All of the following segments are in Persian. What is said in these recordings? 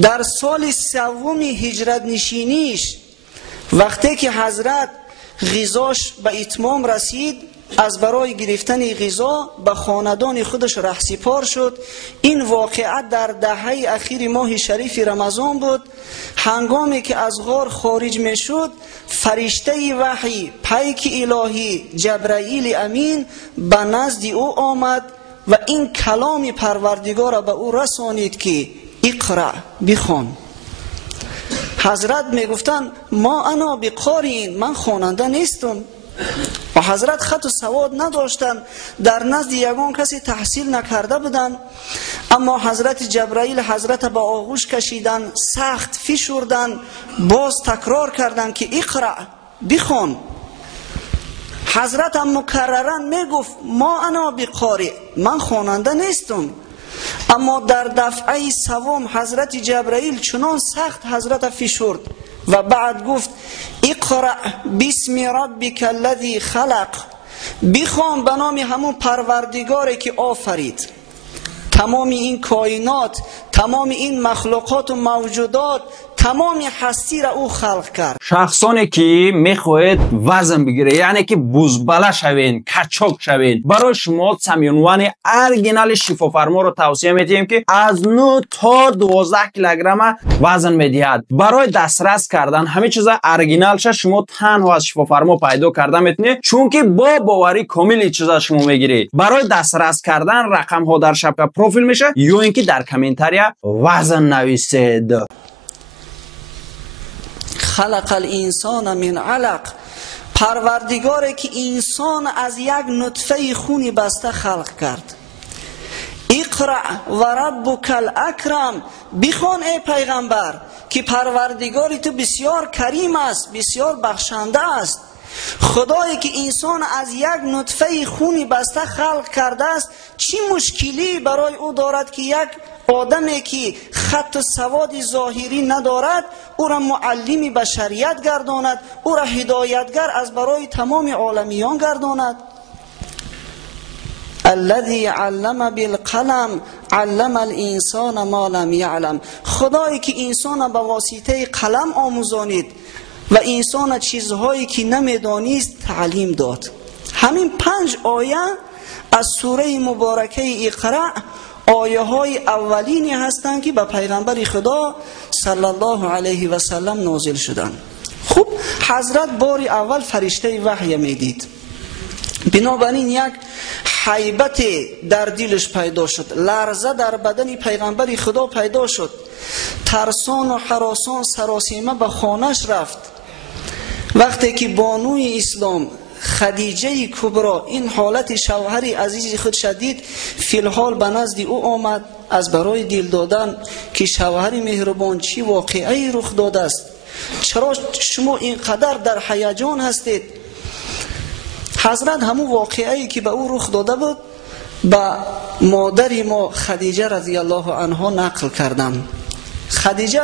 در سال سوم هجرت نشینیش وقتی که حضرت غذاش به اتمام رسید، از برای گرفتن غذا به خاندان خودش رهسپار شد. این واقعه در دهه اخیر ماه شریف رمضان بود. هنگامی که از غار خارج می شد، فرشته وحی پیک الهی جبرائیل امین به نزد او آمد و این کلام پروردگار را به او رسانید که اقرأ، بخوان. حضرت می گفتن ما انا بقارئین، من خواننده نیستم. و حضرت خط و سواد نداشتن، در نزد یگان کسی تحصیل نکرده بودن. اما حضرت جبرائیل حضرت به آغوش کشیدن، سخت فشردن، باز تکرار کردن که اقرأ، بخوان. حضرت هم مکررن میگفت ما انا بقارئ، من خواننده نیستم. اما در دفعه سوم حضرت جبرائیل چنان سخت حضرت فشرد و بعد گفت اقرأ بسم ربک الذی خلق، بخوان به نام همون پروردگاری که آفرید. تمام این کائنات، تمام این مخلوقات و موجودات، تمام هستی را او خلق کرد. شخصانی که میخواهید وزن بگیره، یعنی که بزبله شوین، کچاک شوین، برای شما سمیونوان ارگینال شفافرما رو توصیه میدیم که از 9 تا 12 کیلوگرم وزن میدهد. برای دسترس کردن همه چیز ارگینال شما تنها از شفافرما پیدا کرده میتونید، چون که با باوری کامل چیزا شما میگیرید. برای دسترس کردن رقم ها در شبکه پروفیل میشه یا اینکه در کامنتاریا وزن نویسید. خلق الانسان من علق، پروردگاری که انسان از یک نطفه خونی بسته خلق کرد. اقرأ و ربک الاکرم، بخوان ای پیغمبر که پروردگاری تو بسیار کریم است، بسیار بخشنده است. خدایی که انسان از یک نطفه خونی بسته خلق کرده است، چی مشکلی برای او دارد که یک آدمی که خط سواد ظاهری ندارد او را معلم بشریت گرداند، او را هدایتگر از برای تمام عالمیان گرداند. الذي علم بالقلم علم الانسان ما لم يعلم، خدایی که انسان به واسطه قلم آموزانید و انسان چیزهایی که نمیدانست تعلیم داد. همین 5 آیه از سوره مبارکه اقرأ آیه های اولینی هستند که به پیغمبر خدا صلی الله علیه و سلم نازل شدند. خب حضرت بار اول فرشته وحی میدید، بنابراین یک هیبت در دلش پیدا شد، لرزه در بدن پیغمبر خدا پیدا شد. ترسان و هراسان سراسیمه به خانهش رفت. وقتی که بانوی اسلام خدیجه کبرا این حالت شوهر عزیز خود شدید، فی الحال به نزد او آمد از برای دل دادن که شوهر مهربان چی واقعی رخ داده است، چرا شما اینقدر در هیجان هستید. حضرت همون واقعی که به او رخ داده بود به مادر ما خدیجه رضی الله عنها نقل کردند. خدیجه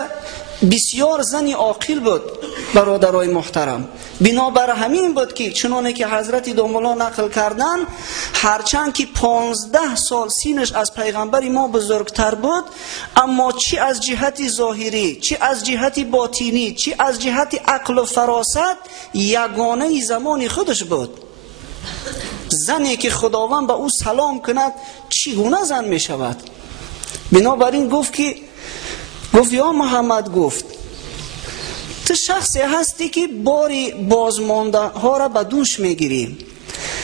بسیار زنی عاقل بود برادرای محترم، بنابر همین بود که چنانه که حضرت دوملا نقل کردن، هرچند که 15 سال سینش از پیغمبر ما بزرگتر بود، اما چی از جهت ظاهری، چی از جهت باطینی، چی از جهت عقل و فراست یگانه زمان خودش بود. زنی که خداوند به او سلام کند چگونه زن می شود؟ بنابراین گفت یا محمد، گفت تو شخصی هستی که باری بازمانده ها را به دوش میگیری،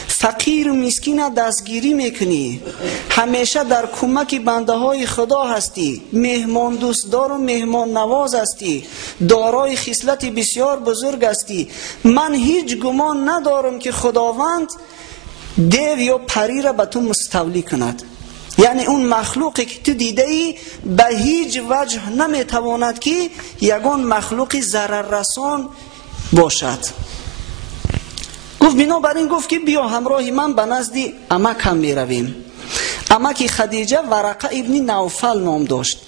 فقیر و مسکین دستگیری میکنی، همیشه در کمک بنده های خدا هستی، مهمان دوستدار و مهمان نواز هستی، دارای خصلت بسیار بزرگ هستی. من هیچ گمان ندارم که خداوند دیو یا پری را به تو مستولی کند. یعنی اون مخلوقی که تو دیده ای به هیچ وجه نمیتواند که یگان مخلوق ضرر رسان باشد. گفت بنابراین گفت که بیا همراه من به نزد عمکم میرویم. عمک خدیجه ورقه ابن نوفل نام داشت،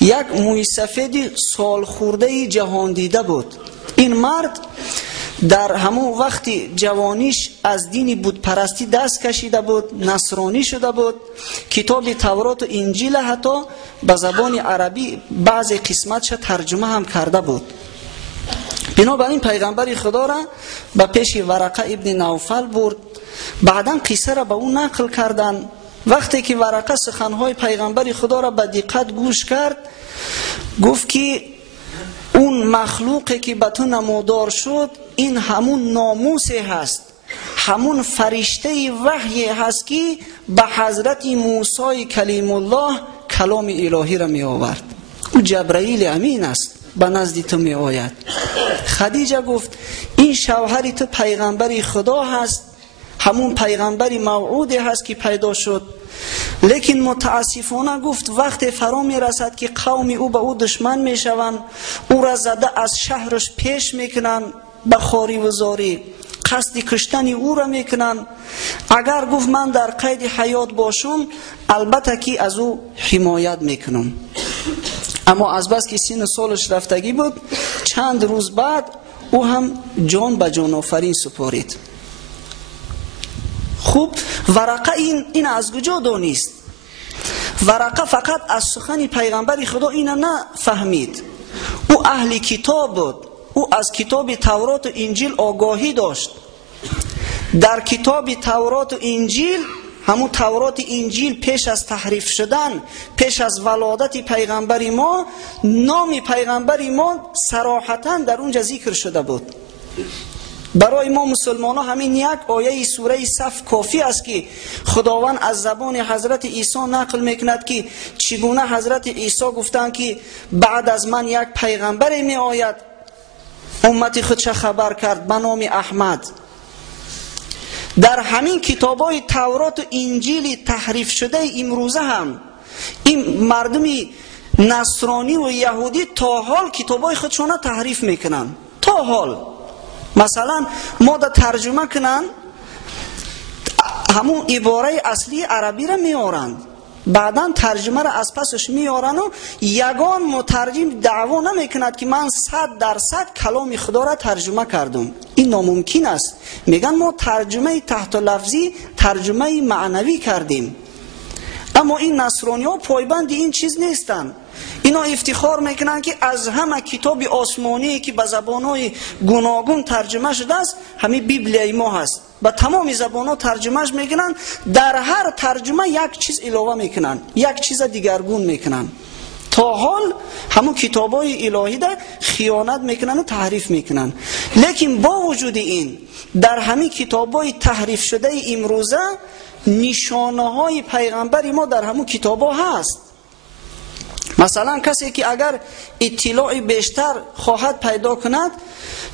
یک موی سفید سال خورده جهان دیده بود. این مرد در همون وقت جوانیش از دین بتپرستی دست کشیده بود، نصرانی شده بود. کتاب تورات و انجیل حتی به زبان عربی بعضی قسمتش ترجمه هم کرده بود. بنابراین پیغمبر خدا را به پیش ورقه ابن نوفل برد. بعدا قصه را به اون نقل کردن. وقتی که ورقه سخنهای پیغمبر خدا را به دقت گوش کرد، گفت که اون مخلوقی که به تو نمودار شد این همون ناموسی هست، همون فرشته وحی هست که به حضرت موسی کلیم الله کلام الهی را می آورد. او جبرائیل امین است، به نزد تو می آید. خدیجه گفت این شوهر تو پیغمبر خدا هست، همون پیغمبری موعود هست که پیدا شد. لیکن متاسفانه گفت وقت فرا می رسد که قوم او به او دشمن می شوند، او را زده از شهرش پیش می کنند به خواری و زاری، قصد کشتن او را می کنند. اگر گفت من در قید حیات باشم البته که از او حمایت می کنم. اما از بس که سن سالش رفتگی بود، چند روز بعد او هم جان به جان آفرین سپارید. خوب، ورقه این از کجا دانست؟ ورقه فقط از سخن پیغمبر خدا اینو نفهمید. او اهل کتاب بود، او از کتاب تورات و انجیل آگاهی داشت. در کتاب تورات و انجیل، همون تورات انجیل پیش از تحریف شدن، پیش از ولادت پیغمبر ما، نام پیغمبر ما صراحتاً در اونجا ذکر شده بود. برای ما مسلمان ها همین یک آیه سوره صف کافی است که خداوند از زبان حضرت عیسی نقل میکند که چگونه حضرت عیسی گفتند که بعد از من یک پیغمبر می آید، امت خود چه خبر کرد به نام احمد. در همین کتابای تورات و انجیل تحریف شده امروزه هم این مردم نصرانی و یهودی تا حال کتابای خودشون تحریف میکنن. تا حال مثلا ما دا ترجمه کنن، همون عباره اصلی عربی را میارند، بعدا ترجمه را از پسش میارن و یگان مترجم دعوا نمیکند که من 100% کلام خدا را ترجمه کردم. این ناممکن است. میگن ما ترجمه تحت لفظی، ترجمه معنوی کردیم. اما این نصرانی ها پایبند این چیز نیستن. اینا افتخار میکنن که از همه کتاب آسمانی که به زبانهای گوناگون ترجمه شده است همین بیبلیای ما هست، به تمام زبانها ترجمهش میکنن. در هر ترجمه یک چیز علاوه میکنن، یک چیز دیگرگون میکنن. تا حال همون کتابای الهی ده خیانت میکنن و تحریف میکنن. لیکن با وجود این در همین کتابای تحریف شده امروزه نشانه های پیغمبر ما در همون کتابا هست. مثلا کسی که اگر اطلاع بیشتر خواهد پیدا کند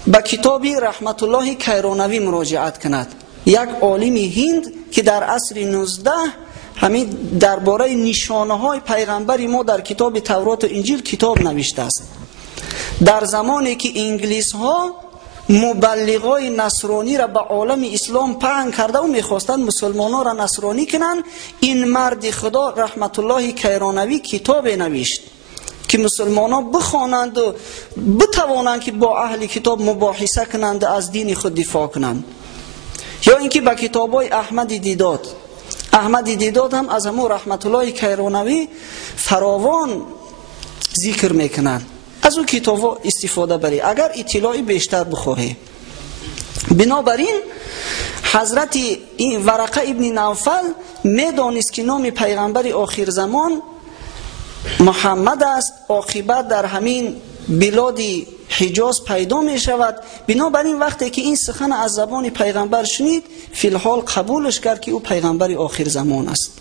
به کتاب رحمت الله کیرانوی مراجعت کند، یک عالم هند که در عصر 19 همین درباره نشانه های پیغمبر ما در کتاب تورات و انجیل کتاب نوشته است. در زمانی که انگلیس ها مبلغای نصرانی را به عالم اسلام پهن کرده و میخواستند مسلمانان را نصرانی کنند، این مرد خدا رحمت الله کیرانوی کتاب نوشت که مسلمانان بخوانند و بتوانند که با اهل کتاب مباحثه کنند و از دین خود دفاع کنند. یا اینکه با کتابای احمد دیداد هم از همون رحمت الله کیرانوی فراوان ذکر میکنند. از اون کتاب استفاده بری اگر اطلاعی بیشتر بخواهی. بنابراین حضرت این ورقه ابن نوفل میدانست که نام پیغمبر آخر زمان محمد است، عاقبت در همین بلاد حجاز پیدا می شود. بنابراین وقتی که این سخن از زبان پیغمبر شنید فی الحال قبولش کرد که او پیغمبر آخر زمان است.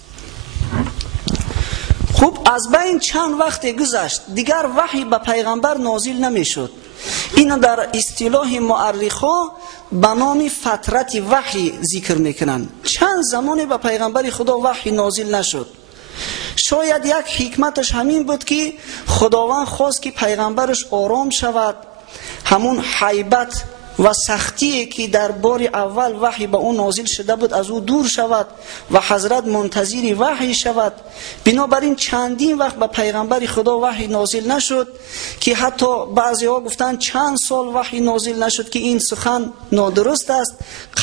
خوب، از بین چند وقت گذشت دیگر وحی به پیغمبر نازل نمی شد. اینو در اصطلاح مورخا به نام فترت وحی ذکر میکنن. چند زمانی به پیغمبر خدا وحی نازل نشد. شاید یک حکمتش همین بود که خداوند خواست که پیغمبرش آرام شود، همون هیبت و سختی که در بار اول وحی به او نازل شده بود از او دور شود و حضرت منتظر وحی شود. بنابراین چندین وقت به پیغمبر خدا وحی نازل نشد که حتی بعضی ها گفتن چند سال وحی نازل نشد که این سخن نادرست است.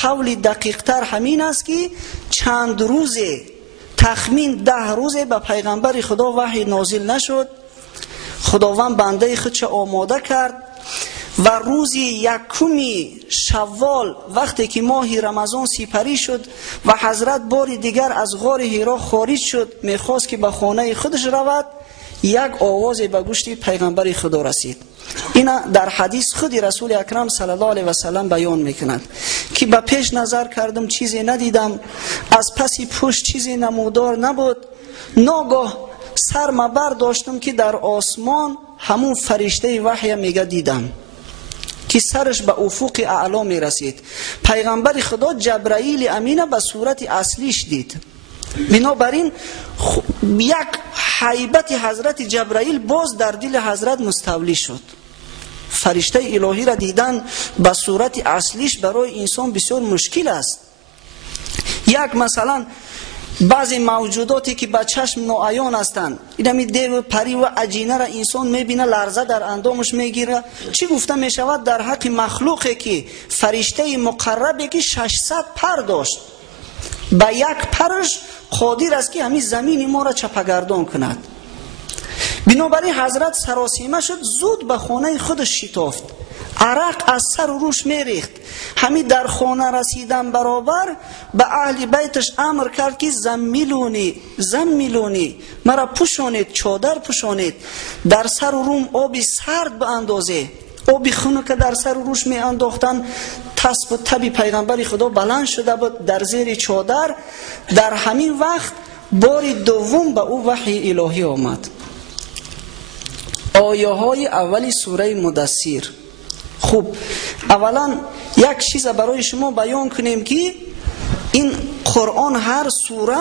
قول دقیق تر همین است که چند روزه، تخمین 10 روزه به پیغمبر خدا وحی نازل نشد. خداوند بنده خودش آماده کرد و روز 1 شوال وقتی که ماه رمضان سپری شد و حضرت بار دیگر از غار حرا خارج شد، میخواست که به خانه خودش رود، یک آواز به گوش پیغمبر خدا رسید. اینا در حدیث خود رسول اکرم صلی الله علیه و سلم بیان میکنند که به پیش نظر کردم چیزی ندیدم، از پسی پشت چیزی نمودار نبود، ناگاه سرم برداشتم که در آسمان همون فرشته وحی میگه دیدم که سرش به افق اعلا می رسید. پیغمبر خدا جبرائیل امینه به صورت اصلیش دید. بنابراین یک هیبت حضرت جبرائیل باز در دل حضرت مستولی شد. فرشته الهی را دیدن به صورت اصلیش برای انسان بسیار مشکل است. یک مثلا بعضی موجوداتی که به چشم ناعیان هستند، اینمی دیو پری و عجینه را انسان میبینه لرزه در اندامش میگیره. چی گفته میشود در حق مخلوقی که فرشته مقربی که 600 پر داشت، به یک پرش قادر است که همین زمین ما را چپگردان کند. بنابراین حضرت سراسیمه شد، زود به خانه خودش شتافت، عرق از سر و روش میریخت. همین در خانه رسیدن برابر به اهل بیتش امر کرد که زمیلونی مرا پوشانید، چادر پوشانید، در سر و روم آبی سرد به اندازه آبی خونو که در سر و روش می انداختن. تسب و تبی پیغمبر خدا بلند شده بود در زیر چادر. در همین وقت بار دوم به او وحی الهی آمد. آیه های اولی سوره مدثر. خوب، اولا یک چیز برای شما بیان کنیم که این قرآن هر سوره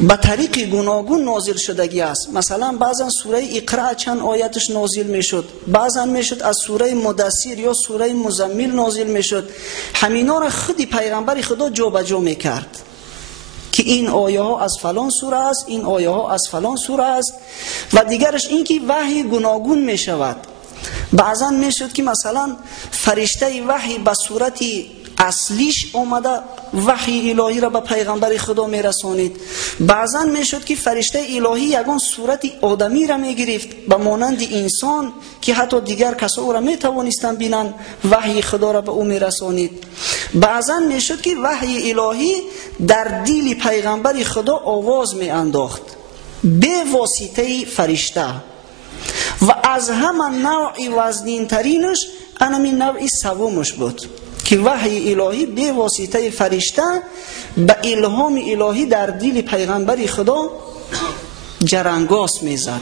به طریق گوناگون نازل شدگی است. مثلا بعضا سوره اقرا چند آیتش نازل میشد، بعضا میشد از سوره مدثر یا سوره مزمل نازل میشد. همینا را خودی پیغمبر خدا جابجا میکرد که این آیه ها از فلان سوره است، این آیه ها از فلان سوره است. و دیگرش این که وحی گوناگون می شود. بعضا می شد که مثلا فرشته وحی به صورت اصلیش آمده وحی الهی را به پیغمبر خدا می رسانید. بعضا می شد که فرشته الهی یگان صورت آدمی را می گرفت به مانند انسان که حتی دیگر کسا او را می توانستند بینن، وحی خدا را به او می رسانید. بعضا می شد که وحی الهی در دل پیغمبر خدا آواز می انداخت به واسطه فرشته. و از همه نوعی وزنین ترینش انمی نوعی سومش بود که وحی الهی به واسطه فرشته به الهام الهی در دل پیغمبر خدا جرنگاس میزد.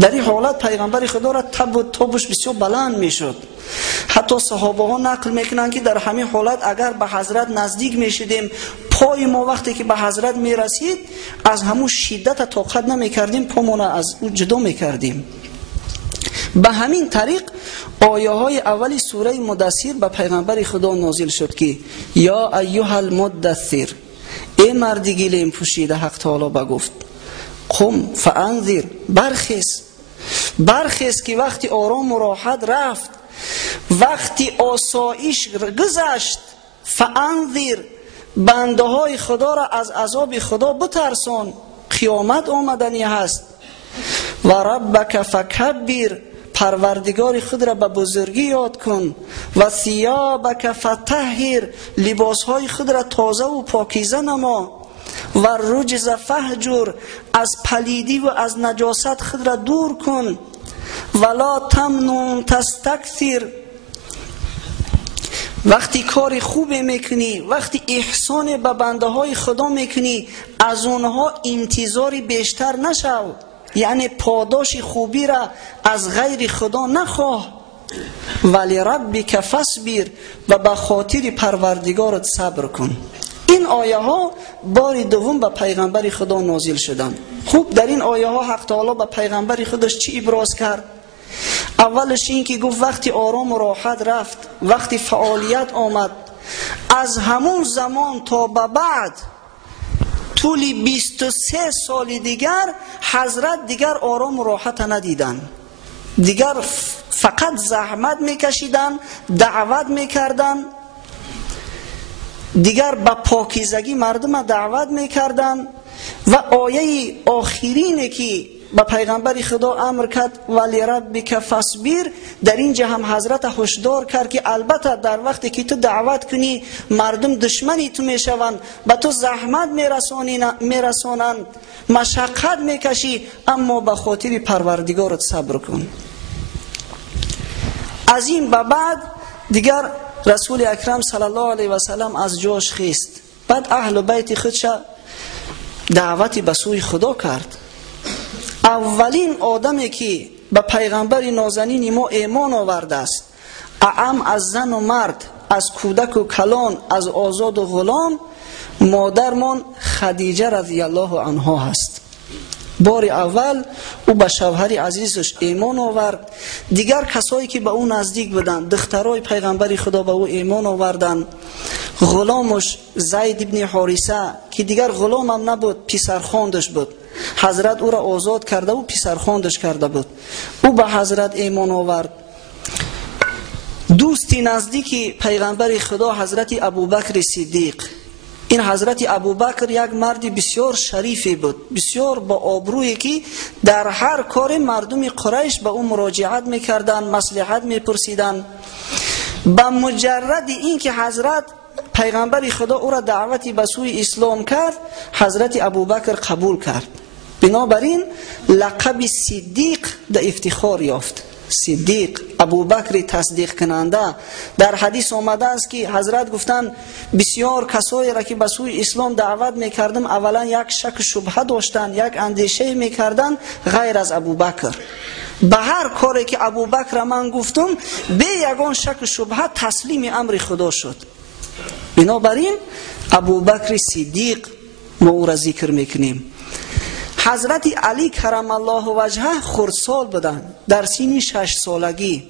در این حالت پیغمبر خدا را تب و تابش بسیار بلند میشد. حتی صحابه ها نقل میکنن که در همین حالت اگر به حضرت نزدیک میشدیم، پای ما وقتی که به حضرت میرسید از همون شدت طاقت نمیکردیم، پامون از او جدا میکردیم. به همین طریق آیه های اولی سوره مدثر به پیغمبر خدا نازل شد که یا ایها المدثر، ای مرد گلیم پوشیده، حق تعالی بگفت قم فانذر، برخیز که وقتی آرام و راحت رفت، وقتی آسایش گذشت، فانذر، بنده های خدا را از عذاب خدا بترسان، قیامت آمدنی هست. و ربک فکبر، پروردگار خود را به بزرگی یاد کن. و ثیابک فطهر، لباسهای خود را تازه و پاکیزه نما. و رجز فهجر، از پلیدی و از نجاست خود را دور کن. ولا تمنن تستکثر، وقتی کار خوب میکنی، وقتی احسان به بنده های خدا میکنی، از اونها انتظاری بیشتر نشو، یعنی پاداش خوبی را از غیر خدا نخواه. ولی ربک فاصبر، و به خاطر پروردگارت صبر کن. این آیه ها بار دوم به پیغمبر خدا نازل شدند. خوب، در این آیه ها حق تعالی به پیغمبر خودش چی ابراز کرد؟ اولش این که گفت وقتی آرام و راحت رفت، وقتی فعالیت آمد، از همون زمان تا به بعد طولی 23 سال دیگر حضرت دیگر آرام و راحت ندیدن. دیگر فقط زحمت میکشیدن، دعوت میکردن، دیگر به پاکیزگی مردم دعوت میکردن. و آیه آخرینه که به پیغمبر خدا امر کرد ولی ربک فاصبر، در اینجا هم حضرت هشدار کرد که البته در وقتی که تو دعوت کنی مردم دشمنی تو میشوند، به تو زحمت میرسانند، مشقت میکشی، اما به خاطر پروردگارت صبر کن. از این به بعد دیگر رسول اکرم صلی الله علیه و سلم از جاش خیست. بعد اهل بیت خودش دعوتی به سوی خدا کرد. اولین آدمی که به پیغمبر نازنین ما ایمان آورده است، اعم از زن و مرد، از کودک و کلان، از آزاد و غلام، مادرمان خدیجه رضی الله عنها هست. بار اول او به شوهر عزیزش ایمان آورد. دیگر کسایی که به او نزدیک بودند، دخترای پیغمبر خدا به او ایمان آوردند. غلامش زید ابن حارثه که دیگر غلام هم نبود، پسرخواندش بود، حضرت او را آزاد کرده و پسرخواندش کرده بود، او به حضرت ایمان آورد. دوستی نزدیک پیغمبر خدا حضرت ابوبکر صدیق، این حضرت ابوبکر یک مرد بسیار شریفی بود، بسیار با آبرویی که در هر کار مردم قریش به او مراجعت میکردند، مصلحت میپرسیدند. به مجرد این که حضرت پیغمبر خدا او را دعوتی به سوی اسلام کرد، حضرت ابوبکر قبول کرد. بنابراین لقب صدیق در افتخار یافت. صدیق، ابوبکر تصدیق کننده. در حدیث آمده است که حضرت گفتند بسیار کسایی را که به سوی اسلام دعوت میکردم اولا یک شک شبهه داشتند، یک اندیشه میکردند، غیر از ابوبکر. به هر کاری که ابوبکر من گفتم به یگان شک شبهه تسلیم امر خدا شد. بنابراین ابوبکر صدیق ما او را ذکر میکنیم. حضرت علی کرم الله وجهه خردسال بودن، در سن 6 سالگی.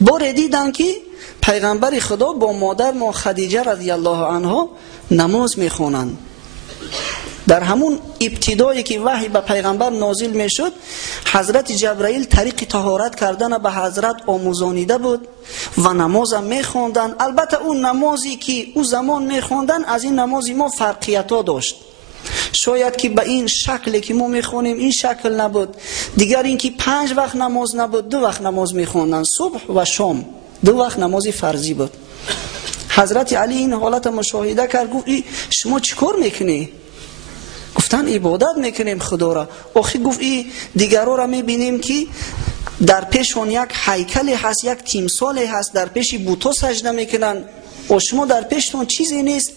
بار دیدن که پیغمبر خدا با مادر ما خدیجه رضی الله عنها نماز میخونند. در همون ابتدایی که وحی به پیغمبر نازل میشد، حضرت جبرائیل طریق طهارت کردن به حضرت آموزانیده بود و نمازم میخوندن. البته اون نمازی که او زمان میخوندن از این نمازی ما فرقیت ها داشت. شاید که به این شکلی که ما میخونیم این شکل نبود. دیگر این که 5 وقت نماز نبود، 2 وقت نماز میخوندن، صبح و شام، 2 وقت نمازی فرضی بود. حضرت علی این حالت مشاهده کرد، گفت شما چیکار میکنی؟ گفتن عبادت میکنیم خدا را. آخی گفت دیگرها را میبینیم که در پیشون یک هیکلی هست، یک تیمثالی هست، در پیش بوتا سجده میکنن، و شما در پیشتون چیزی نیست.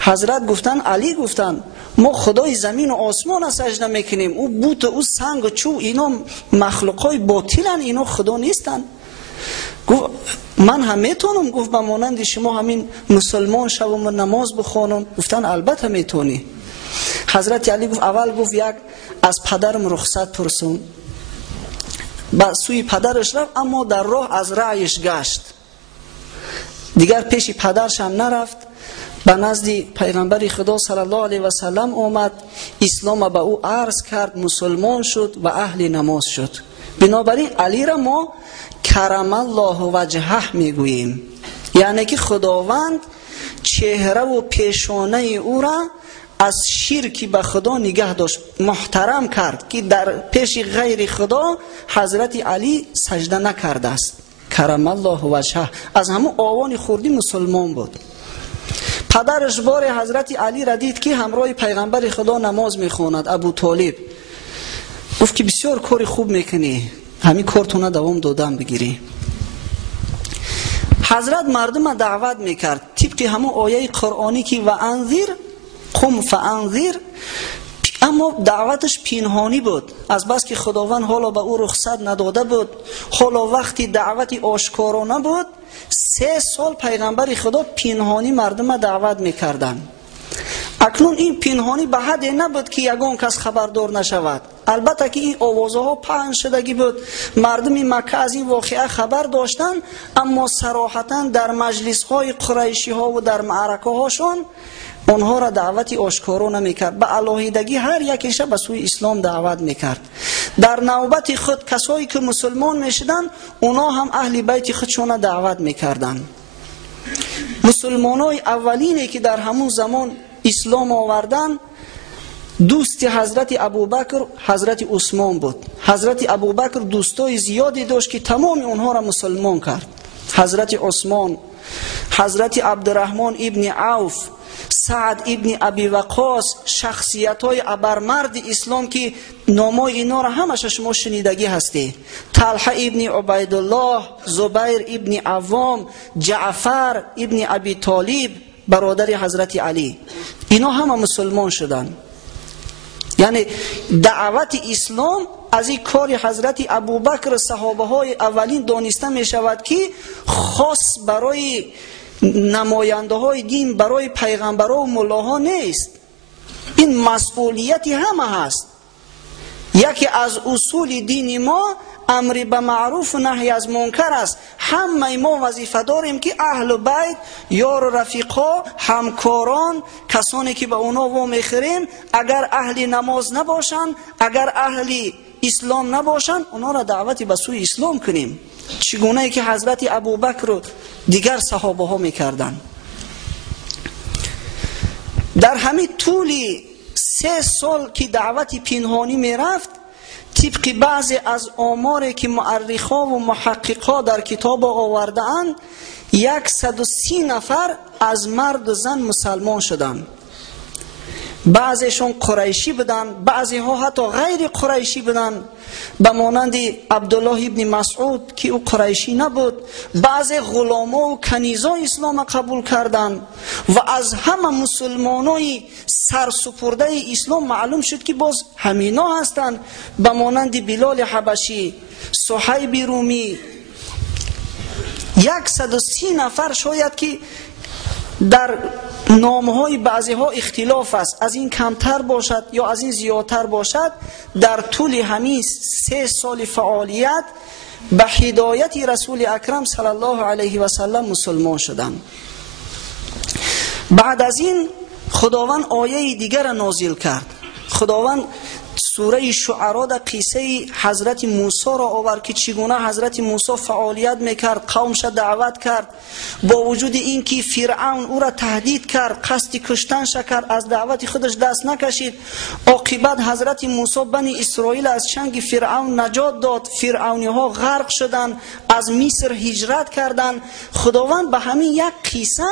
حضرت گفتن، علی گفتن ما خدای زمین و آسمان سجده میکنیم، او بوت، او سنگ و چوب، اینا مخلوقای باطلن، اینا خدا نیستن. گفت من هم میتونم، گفت به مانند شما همین مسلمان شوم و نماز بخوانم؟ گفتن البته میتونی. حضرت علی گفت اول گفت یک از پدرم رخصت پرسون. با سوی پدرش رفت، اما در راه از رأیش گشت، دیگر پیش پدرش هم نرفت. به نزد پیغمبر خدا صلی الله علیه و سلم آمد، اسلام به او عرض کرد، مسلمان شد و اهل نماز شد. بنابراین علی را ما کرم الله وجهه میگوییم، یعنی که خداوند چهره و پیشانه او را از شرک به خدا نگه داشت، محترم کرد که در پیش غیر خدا حضرت علی سجده نکرده است. کرم الله وجهه، از همون آوان خوردی مسلمان بود. پدرش بار حضرت علی را دید که همراه پیغمبر خدا نماز میخواند، ابو طالب. گفت که بسیار کار خوب میکنی، همین کارتونه دوام دادن بگیری. حضرت مردم دعوت میکرد طبق همون آیه قرآنی که و انذر قم فانذر، اما دعوتش پنهانی بود، از بس که خداوند حالا به او رخصت نداده بود، حالا وقتی دعوتی آشکارانه بود. 3 سال پیغمبر خدا پنهانی مردم دعوت میکردن. اکنون این پنهانی به حد نبود که یگان کس خبردار نشود. البته که این آوازها پهن شدگی بود، مردم مکه از این واقعه خبر داشتند، اما صراحتا در مجلس های قریشی ها و در معرکه هاشون اونها را دعوتی آشکارا نمیکرد. به علاهیدگی هر یکیش به سوی اسلام دعوت میکرد. در نوبت خود کسایی که مسلمان میشدند اونا هم اهل بیت خودشون دعوت میکردند. مسلمانای اولینی که در همون زمان اسلام آوردن دوست حضرت ابوبکر حضرت عثمان بود. حضرت ابوبکر دوستای زیادی داشت که تمام اونها را مسلمان کرد. حضرت عثمان، حضرت عبدالرحمن ابن عوف، سعد ابن ابی وقاص، شخصیت‌های ابرمرد اسلام که نامای اینا را همش شما شنیدگی هستی. طلحه ابن عبیدالله، زبیر ابن عوام، جعفر ابن ابی طالب برادر حضرت علی، اینا همه مسلمان شدن. یعنی دعوت اسلام از این کار حضرت ابوبکر صحابه های اولین دانسته می شود که خاص برای نماینده های دین، برای پیغمبران و ملاها نیست. این مسئولیتی همه هست. یکی از اصول دین ما امر به معروف و نهی از منکر است. همه ما وظیفه داریم که اهل بیت، یار و رفیقا، همکاران، کسانی که به اونا وامیخوریم، اگر اهل نماز نباشند، اگر اهل اسلام نباشند، اونا را دعوتی به سوی اسلام کنیم، چگونه ای که حضرت ابوبکر و دیگر صحابه ها میکردن. در همین طول 3 سال که دعوت پنهانی میرفت، طبق بعضی از آماری که مؤرخا و محققا در کتاب آورده اند، 130 نفر از مرد و زن مسلمان شدند. بعضیشون قریشی بودن، بعضی ها حتی غیر قریشی بودن، به مانند عبدالله ابن مسعود که او قریشی نبود. بعضی غلاما و کنیزا اسلام قبول کردند و از همه مسلمانای سرسپرده اسلام معلوم شد که باز همینا هستند، به مانند بلال حبشی، صهیب رومی. 130 نفر شاید که در نامهای بعضی ها اختلاف است، از این کمتر باشد یا از این زیادتر باشد، در طول همین 3 سال فعالیت به هدایت رسول اکرم صلی الله علیه و سلم مسلمان شدند. بعد از این خداوند آیه دیگر نازل کرد. خداوند سوره شعرا در قصه حضرت موسی را آورد که چگونه حضرت موسی فعالیت میکرد، قومش دعوت کرد، با وجود اینکه فرعون او را تهدید کرد، قصد کشتنش کرد، از دعوت خودش دست نکشید. عاقبت حضرت موسی بنی اسرائیل از چنگ فرعون نجات داد، فرعونی ها غرق شدند، از مصر هجرت کردند. خداوند به همین یک قصه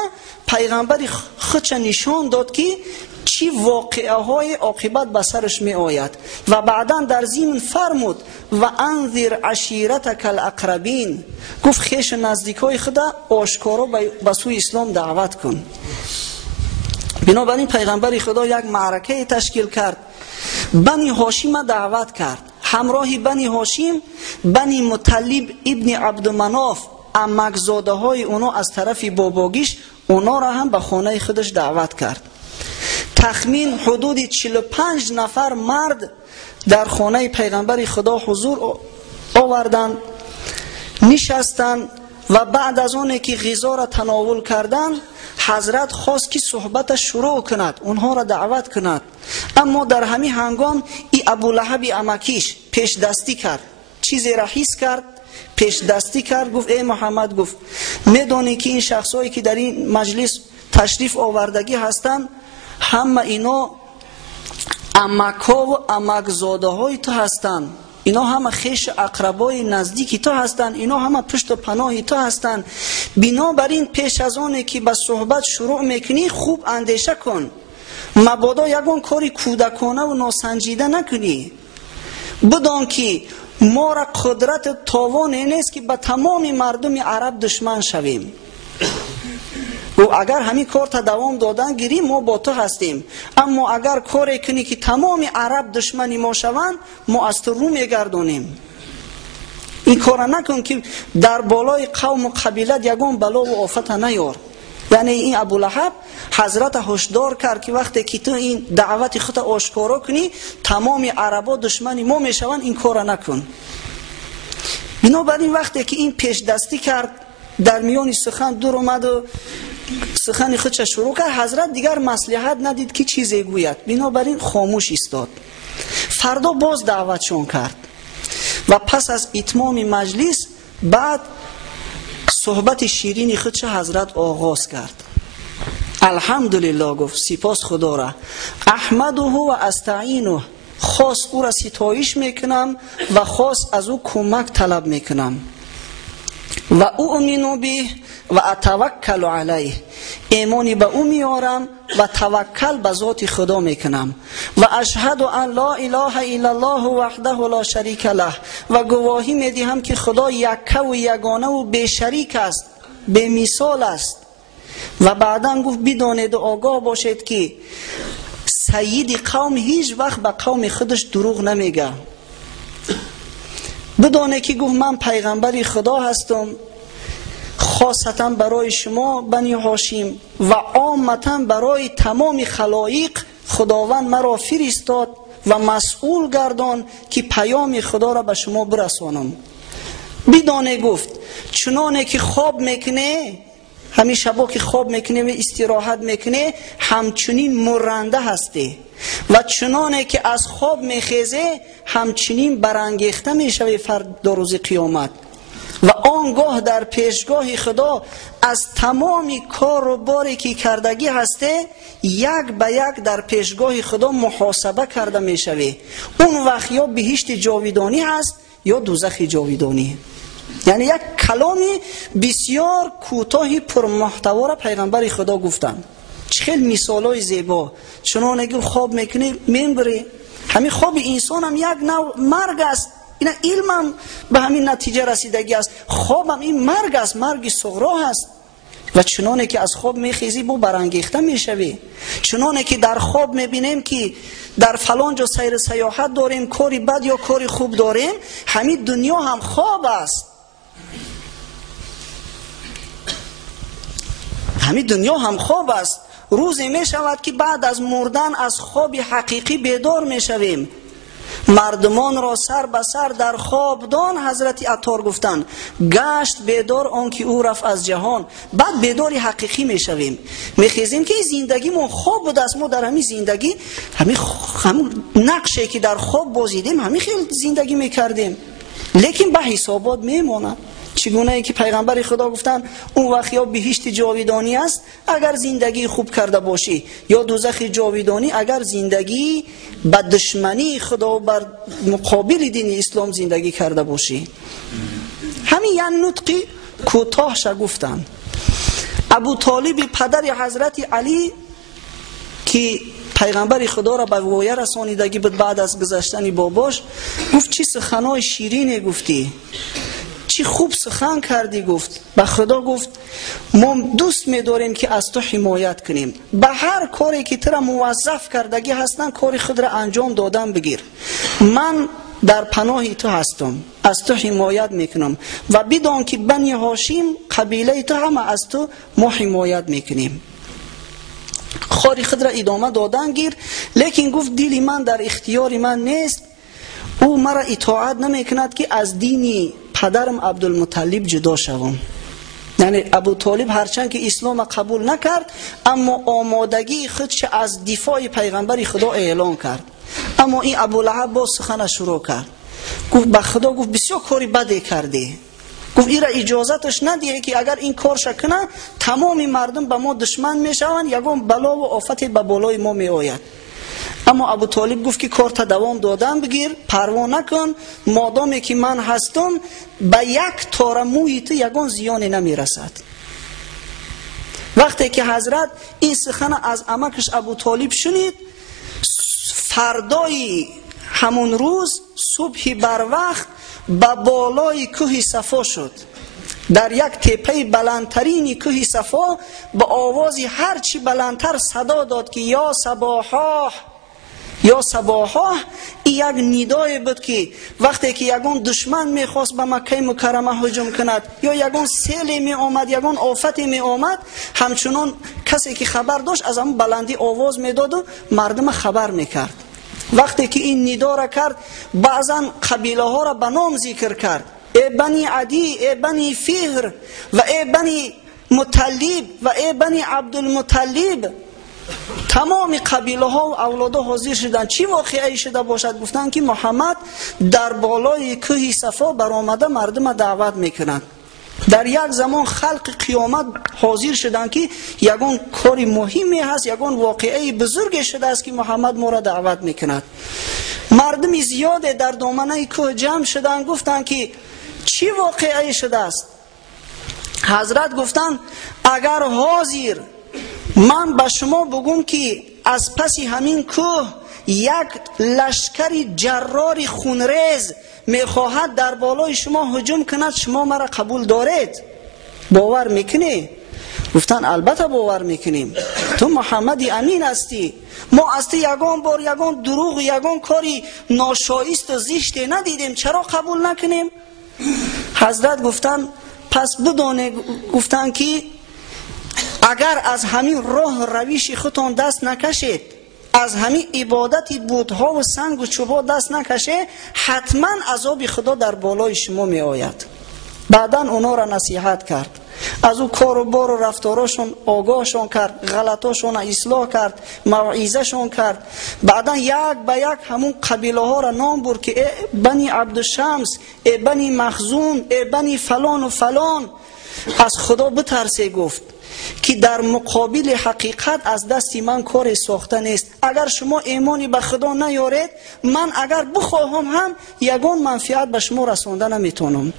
پیغمبر خودش نشان داد که چی واقعه های عاقبت به سرش می آید و بعدا در ضمن فرمود و انذر عشیرتک الاقربین، گفت خیش نزدیکای خدا آشکارا به سوی اسلام دعوت کن. بنابراین پیغمبر خدا یک معرکه تشکیل کرد، بنی هاشم دعوت کرد. همراه بنی هاشم بنی مطلب ابن عبدمناف، عمکزاده های اونا از طرف باباگیش، اونا را هم به خانه خودش دعوت کرد. تخمین حدود 45 نفر مرد در خانه پیغمبر خدا حضور آوردند، نشستند و بعد از آن که غذا را تناول کردند، حضرت خواست که صحبت شروع کند، اونها را دعوت کند. اما در همین هنگام ای ابولهب عمکیش پیش دستی کرد، چیزی را حس کرد، پیش دستی کرد، گفت ای محمد، گفت میدانی که این شخصایی که در این مجلس تشریف آوردگی هستند، همه اینا عمک‌ها و عمک‌زاده های تو هستند، اینا همه خیش اقربای نزدیکی تو هستند، اینا همه پشت و پناهی تو هستند. بنابراین پیش از آنه که به صحبت شروع میکنی خوب اندیشه کن، مبادا یگان کاری کودکانه و ناسنجیده نکنی. بدان که ما را قدرت تاوانی نیست که به تمام مردم عرب دشمن شویم. و اگر همین کار تا دوام دادن گیری ما با تو هستیم، اما اگر کاری کنی که تمام عرب دشمنی ما شوند، ما از تو رو میگردونیم. این کار نکن که در بالای قوم و قبیلت یگان بلا و آفت نیار. یعنی این ابولهب حضرت هشدار کرد که وقتی که تو این دعوت خود آشکارا کنی تمام عربا دشمن ما میشون، این کار نکن. بنابراین وقتی که این پیش دستی کرد در میان سخن دور اومد و سخن خودش شروع کرد، حضرت دیگر مصلحت ندید که چیزی گوید، بنابراین خاموش ایستاد. فردا باز دعوتشون کرد و پس از اتمام مجلس بعد صحبت شیرین خودش حضرت آغاز کرد. الحمدلله گفت، سپاس خدا را، احمده و استعینه، خاص او را ستایش میکنم و خاص از او کمک طلب میکنم. و اؤمن به و اتوکل علیه، ایمانی به او میارم و توکل به ذات خدا میکنم. و اشهد ان لا اله الا الله وحده لا شریک له، و گواهی میدهم که خدا یکه و یگانه و بی شریک است، بی مثال است. و بعدا گفت بدانید و آگاه باشید که سید قوم هیچ وقت به قوم خودش دروغ نمیگه. بدانه که گفت من پیغمبری خدا هستم، خاصتا برای شما بنی هاشم و عامتا برای تمام خلایق خداوند مرا فرستاد و مسئول گردان که پیام خدا را به شما برسانم. بدانه گفت چنانه که خواب میکنه، همین شبا که خواب میکنه و استراحت میکنه، همچنین مرنده هستی و چنانه که از خواب میخیزه همچنین برانگیخته میشوی فردا روز قیامت. و آنگاه در پیشگاه خدا از تمامی کار و باری که کردگی هسته یک به یک در پیشگاه خدا محاسبه کرده میشوی. اون وقت یا بهشت جاویدانی هست یا دوزخ جاویدانی. یعنی یک کلامی بسیار کوتاهی پر محتوا را پیغمبر خدا گفتن. خیلی مثالای زیبا. چنانه که خواب میکنی میبری، همین خواب انسان هم یک نوع مرگ است. این علمم به همین نتیجه رسیدگی است. خوابم این مرگ است، مرگ صغرا است. و چنانه که از خواب میخیزی با برانگیخته میشوی. چنانه که در خواب میبینیم که در فلان جا سیر سیاحت داریم، کاری بد یا کاری خوب داریم، همین دنیا هم خواب است. همین دنیا هم خواب است. روزی می شود که بعد از مردن از خواب حقیقی بیدار می شویم. مردمان را سر به سر در خوابدان حضرت عطار گفتن گشت بیدار آنکه او رفت از جهان. بعد بیداری حقیقی می شویم، می خیزیم که زندگی ما خواب بود است. ما در همین زندگی همین نقشی که در خواب بازیدیم همین خیلی زندگی می کردیم، لیکن به حسابات می ماند. چگونه ای که پیغمبر خدا گفتن اون وقت یا بهشت جاویدانی است اگر زندگی خوب کرده باشی، یا دوزخ جاویدانی اگر زندگی به دشمنی خدا و بر مقابل دین اسلام زندگی کرده باشی. همین یعنی نطقی کوتاهش گفتن. ابو طالب پدر حضرت علی که پیغمبر خدا را به وایه رسانیدگی بود بعد از گذشتن باباش، گفت چی سخنای شیرینی گفتی، چی خوب سخن کردی. گفت به خدا گفت ما دوست می‌داریم که از تو حمایت کنیم، به هر کاری که تو را موظف کردگی هستن کاری خود را انجام دادن بگیر. من در پناه تو هستم، از تو حمایت میکنم و بدان که بنی هاشم قبیله تو هم از تو ما حمایت میکنیم. کاری خود را ادامه دادن گیر، لیکن گفت دلی من در اختیار من نیست، او مرا اطاعت نمیکند که از دینی پدرم عبدالمطلب جدا شوم. یعنی ابو طالب هرچند که اسلام قبول نکرد اما آمادگی خودش از دفاع پیغمبر خدا اعلان کرد. اما این ابولهب با سخن شروع کرد، گفت به خدا گفت بسیار کاری بدی کردی، گفت این را اجازتش ندیه که اگر این کارش کنه تمام مردم به ما دشمن میشوند، یگان بلا و آفت به بالای ما می آید. اما ابو طالب گفت که کارت دوام دادن بگیر، پروا نکن، مادامی که من هستم به یک تار موی تو یگان زیانی نمی رسد. وقتی که حضرت این سخن از عمکش ابو طالب شنید، فردای همون روز صبح بر وقت به بالای کوه صفا شد. در یک تپه بلندترین کوه صفا با آوازی هرچی بلندتر صدا داد که یا صباحا، یا صباحا یک ندای بود که وقتی که یگان دشمن میخواست به مکه مکرمه هجوم کند یا یگان سیلی می آمد، یگان آفتی می آمد، همچنان کسی که خبر داشت از اون بلندی آواز میداد و مردم خبر میکرد. وقتی که این ندا را کرد بعضا قبیله ها را به نام ذکر کرد، ای بنی عدی، ای بنی فهر و ای بنی مطلب و ای بنی عبدالمطلب. تمام قبیله ها و اولاد حاضر شدند. چی واقعی شده باشد؟ گفتند که محمد در بالای کوه صفا برآمده مردم دعوت میکند. در یک زمان خلق قیامت حاضر شدند که یگان کاری مهمی هست، یگان واقعی بزرگ شده است که محمد ما را دعوت میکند. مردم زیاده در دامنه کوه جمع شدند، گفتند که چی واقعی شده است؟ حضرت گفتند اگر حاضر من به شما بگم که از پس همین کوه یک لشکری جرار خونریز میخواهد در بالای شما هجوم کند، شما مرا قبول دارید؟ باور میکنی؟ گفتن البته باور میکنیم، تو محمد امین هستی، ما از تو یگان بار یگان دروغ یگان کاری ناشایست و زشت ندیدیم، چرا قبول نکنیم؟ حضرت گفتن پس بدانه، گفتن که اگر از همین راه رویش خودتان دست نکشید، از همین عبادت بت‌ها و سنگ و چوب‌ها دست نکشه، حتما عذاب خدا در بالای شما می آید. بعدا اونا را نصیحت کرد، از او کار و بار و رفتاراشون آگاهشون کرد، غلطاشون اصلاح کرد، موعظه‌شون کرد. بعدا یک به یک همون قبیله ها را نام برد که ای بنی عبدالشمس، ای بنی مخزوم، ای بنی فلان و فلان، از خدا بترسه. گفت که در مقابل حقیقت از دستی من کار ساخته نیست. اگر شما ایمانی به خدا نیارید، من اگر بخواهم هم یگان منفعت به شما رسانده نمیتونم.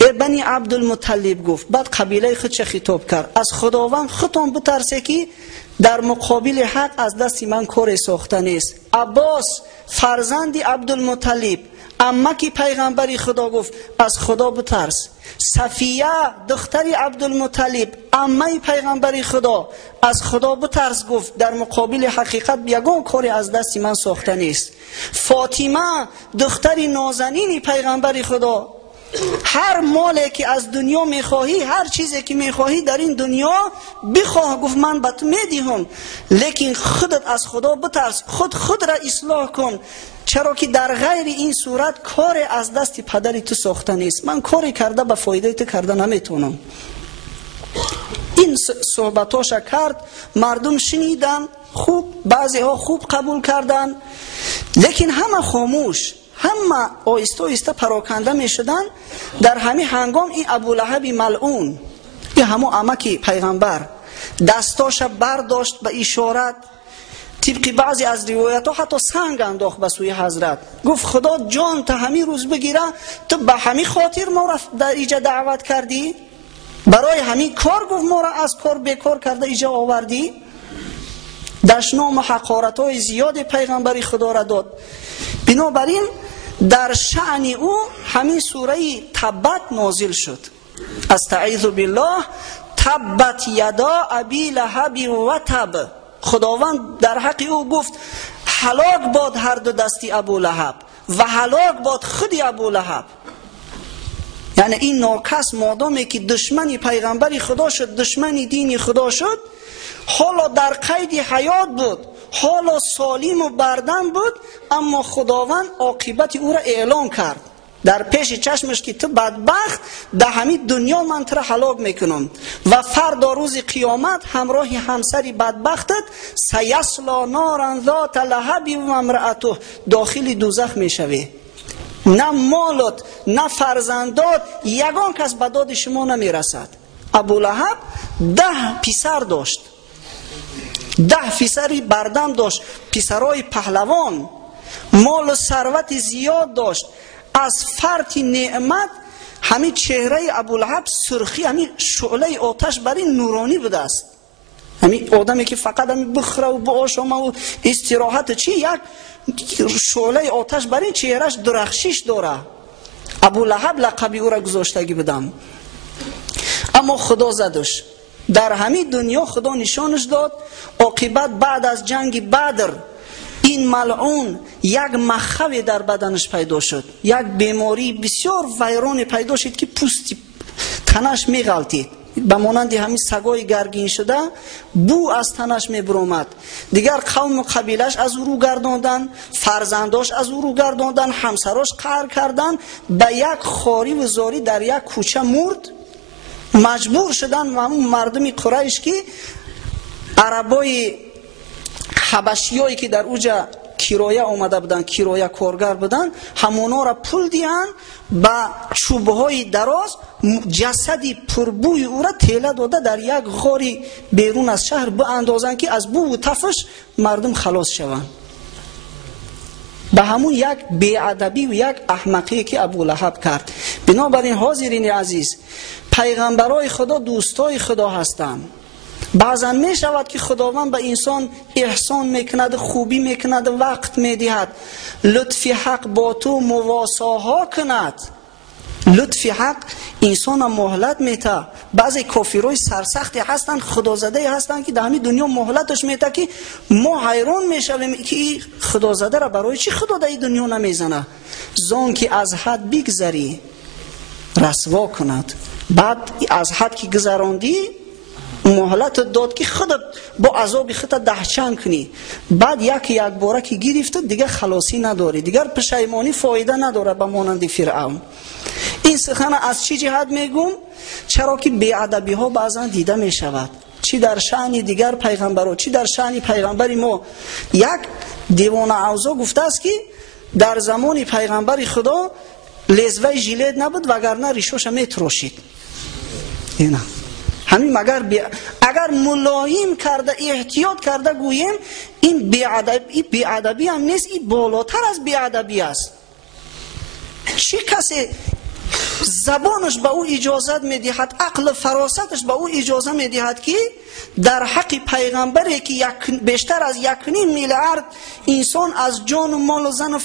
ای بنی عبدالمطلب گفت. بعد قبیله خود چه خطاب کرد؟ از خداوند خودتان بترسه که در مقابل حق از دستی من کار ساخته نیست. عباس فرزند عبدالمطلب عمکی پیغمبری خدا گفت از خدا بترس. صفیه دختری عبدالمطلب عمه پیغمبری خدا از خدا بترس، گفت در مقابل حقیقت یگان کاری از دستی من ساخته نیست. فاطمه دختری نازنین پیغمبری خدا، هر مالی که از دنیا میخواهی، هر چیزی که میخواهی در این دنیا بخواه، گفت من به تو میدهم، لیکن خودت از خدا بترس، خود را اصلاح کن، چرا که در غیر این صورت کار از دست پدری تو ساخته نیست. من کاری کرده به فایده تو کرده نمیتونم. این صحبتاشا کرد، مردم شنیدن، خوب، بعضی ها خوب قبول کردن، لیکن همه خاموش، همه آیسته آیسته پراکنده می شدن. در همین هنگام این ابولهب ملعون، این همون عمکی پیغمبر، دستاش برداشت به اشارت، طبق بعضی از روایت ها حتی سنگ انداخت به سوی حضرت، گفت خدا جان تا همین روز بگیره، تو به همین خاطر ما را در اینجا دعوت کردی؟ برای همین کار گفت ما را از کار بیکار کرده اینجا آوردی؟ دشنام و حقارت های زیاد پیغمبری خدا را داد. بنابراین در شأن او همین سوره تبت نازل شد. استعیذ بالله تبت یدا ابی لهب و تب. خداوند در حق او گفت هلاک باد هر دو دستی ابو لهب و هلاک باد خودی ابو لهب. یعنی این ناکس مادامی که دشمنی پیغمبری خدا شد، دشمنی دینی خدا شد، حالا در قید حیات بود، حالا سالم و بردم بود، اما خداوند عاقبت او را اعلان کرد در پیش چشمش که تو بدبخت، در همین دنیا من تو را هلاک میکنم و فردا روز قیامت همراه همسری بدبختت سیصلا نارا ذات لهب و امرأته داخل دوزخ میشوی. نه مالت نه فرزندات یگان کس به داد شما نمیرسد. ابولهب 10 پسر داشت، 10 پسری بردم داشت، پسرای پهلوان، مال و ثروت زیاد داشت. از فرط نعمت همین چهره ابولهب سرخی، همین شعله آتش برای نورانی بوده است. همین آدمی که فقط همین بخوره و بآشامه و استراحت چی، یک شعله آتش برای چهرهش درخشش داره. ابولهب لقبی او را گذاشتگی بدم، اما خدا زدش. در همین دنیا خدا نشانش داد. عاقبت بعد از جنگ بدر این ملعون یک مخوی در بدنش پیدا شد، یک بیماری بسیار ویران پیدا شد که پوست تنش میغلطید، به مانند همین سگای گرگین شده بو از تنش میبرومد. دیگر قوم و قبیلش از او رو گرداندن، فرزنداش از او رو گرداندن، همسراش قهر کردن، به یک خاری و زاری در یک کوچه مرد. مجبور شدن و همون مردم قریش که عربای حبشیایی که در اوجا کرایه آمده بودن، کرایه کارگر بودن، همونا را پول دیان با چوبهای دراز جسدی پربوی او را تیله داده در یک غاری بیرون از شهر باندازن که از بو و تفش مردم خلاص شوند. به همون یک بی‌ادبی و یک احمقی که ابولهب کرد. بنابراین حاضرین عزیز، پیغمبرای خدا دوستای خدا هستند. بعضا می شود که خداوند به انسان احسان میکند، خوبی میکند، وقت میدهد، لطف حق با تو مواساها کند. لطف حق انسان مهلت میته. بعضی کافرای سرسختی هستند، خدازده هستند که در همین دنیا مهلتش میته که ما حیران میشویم که خدازده را برای چی خدا در این دنیا نمیزنه؟ زان که از حد بگذری رسوا کند. بعد از حد که گذراندی مهلت داد که خود با عذاب خود دهچن کنی. بعد یک باره که گرفته دیگه خلاصی نداری، دیگر پشیمانی فایده نداره به مانند فرعون. این سخن از چی جهت میگم؟ چرا که بی‌ادبی ها بعضا دیده می شود، چی در شأن دیگر پیغمبران، چی در شأن پیغمبر ما. یک دیوان اوضاع گفته است که در زمان پیغمبر خدا لزوه ژیلت نبود وگرنه ریشوش میتراشید. اینا همین اگر ملایم کرده احتیاط کرده گوییم این بی‌ادبی هم نیست، این بالاتر از بی‌ادبی است. چه کسی زبانش به او اجازت میدهد، عقل فراستش به او اجازه میدهد که در حق پیغمبری که بیشتر از 1.5 میلیارد انسان از جان و مال و زن و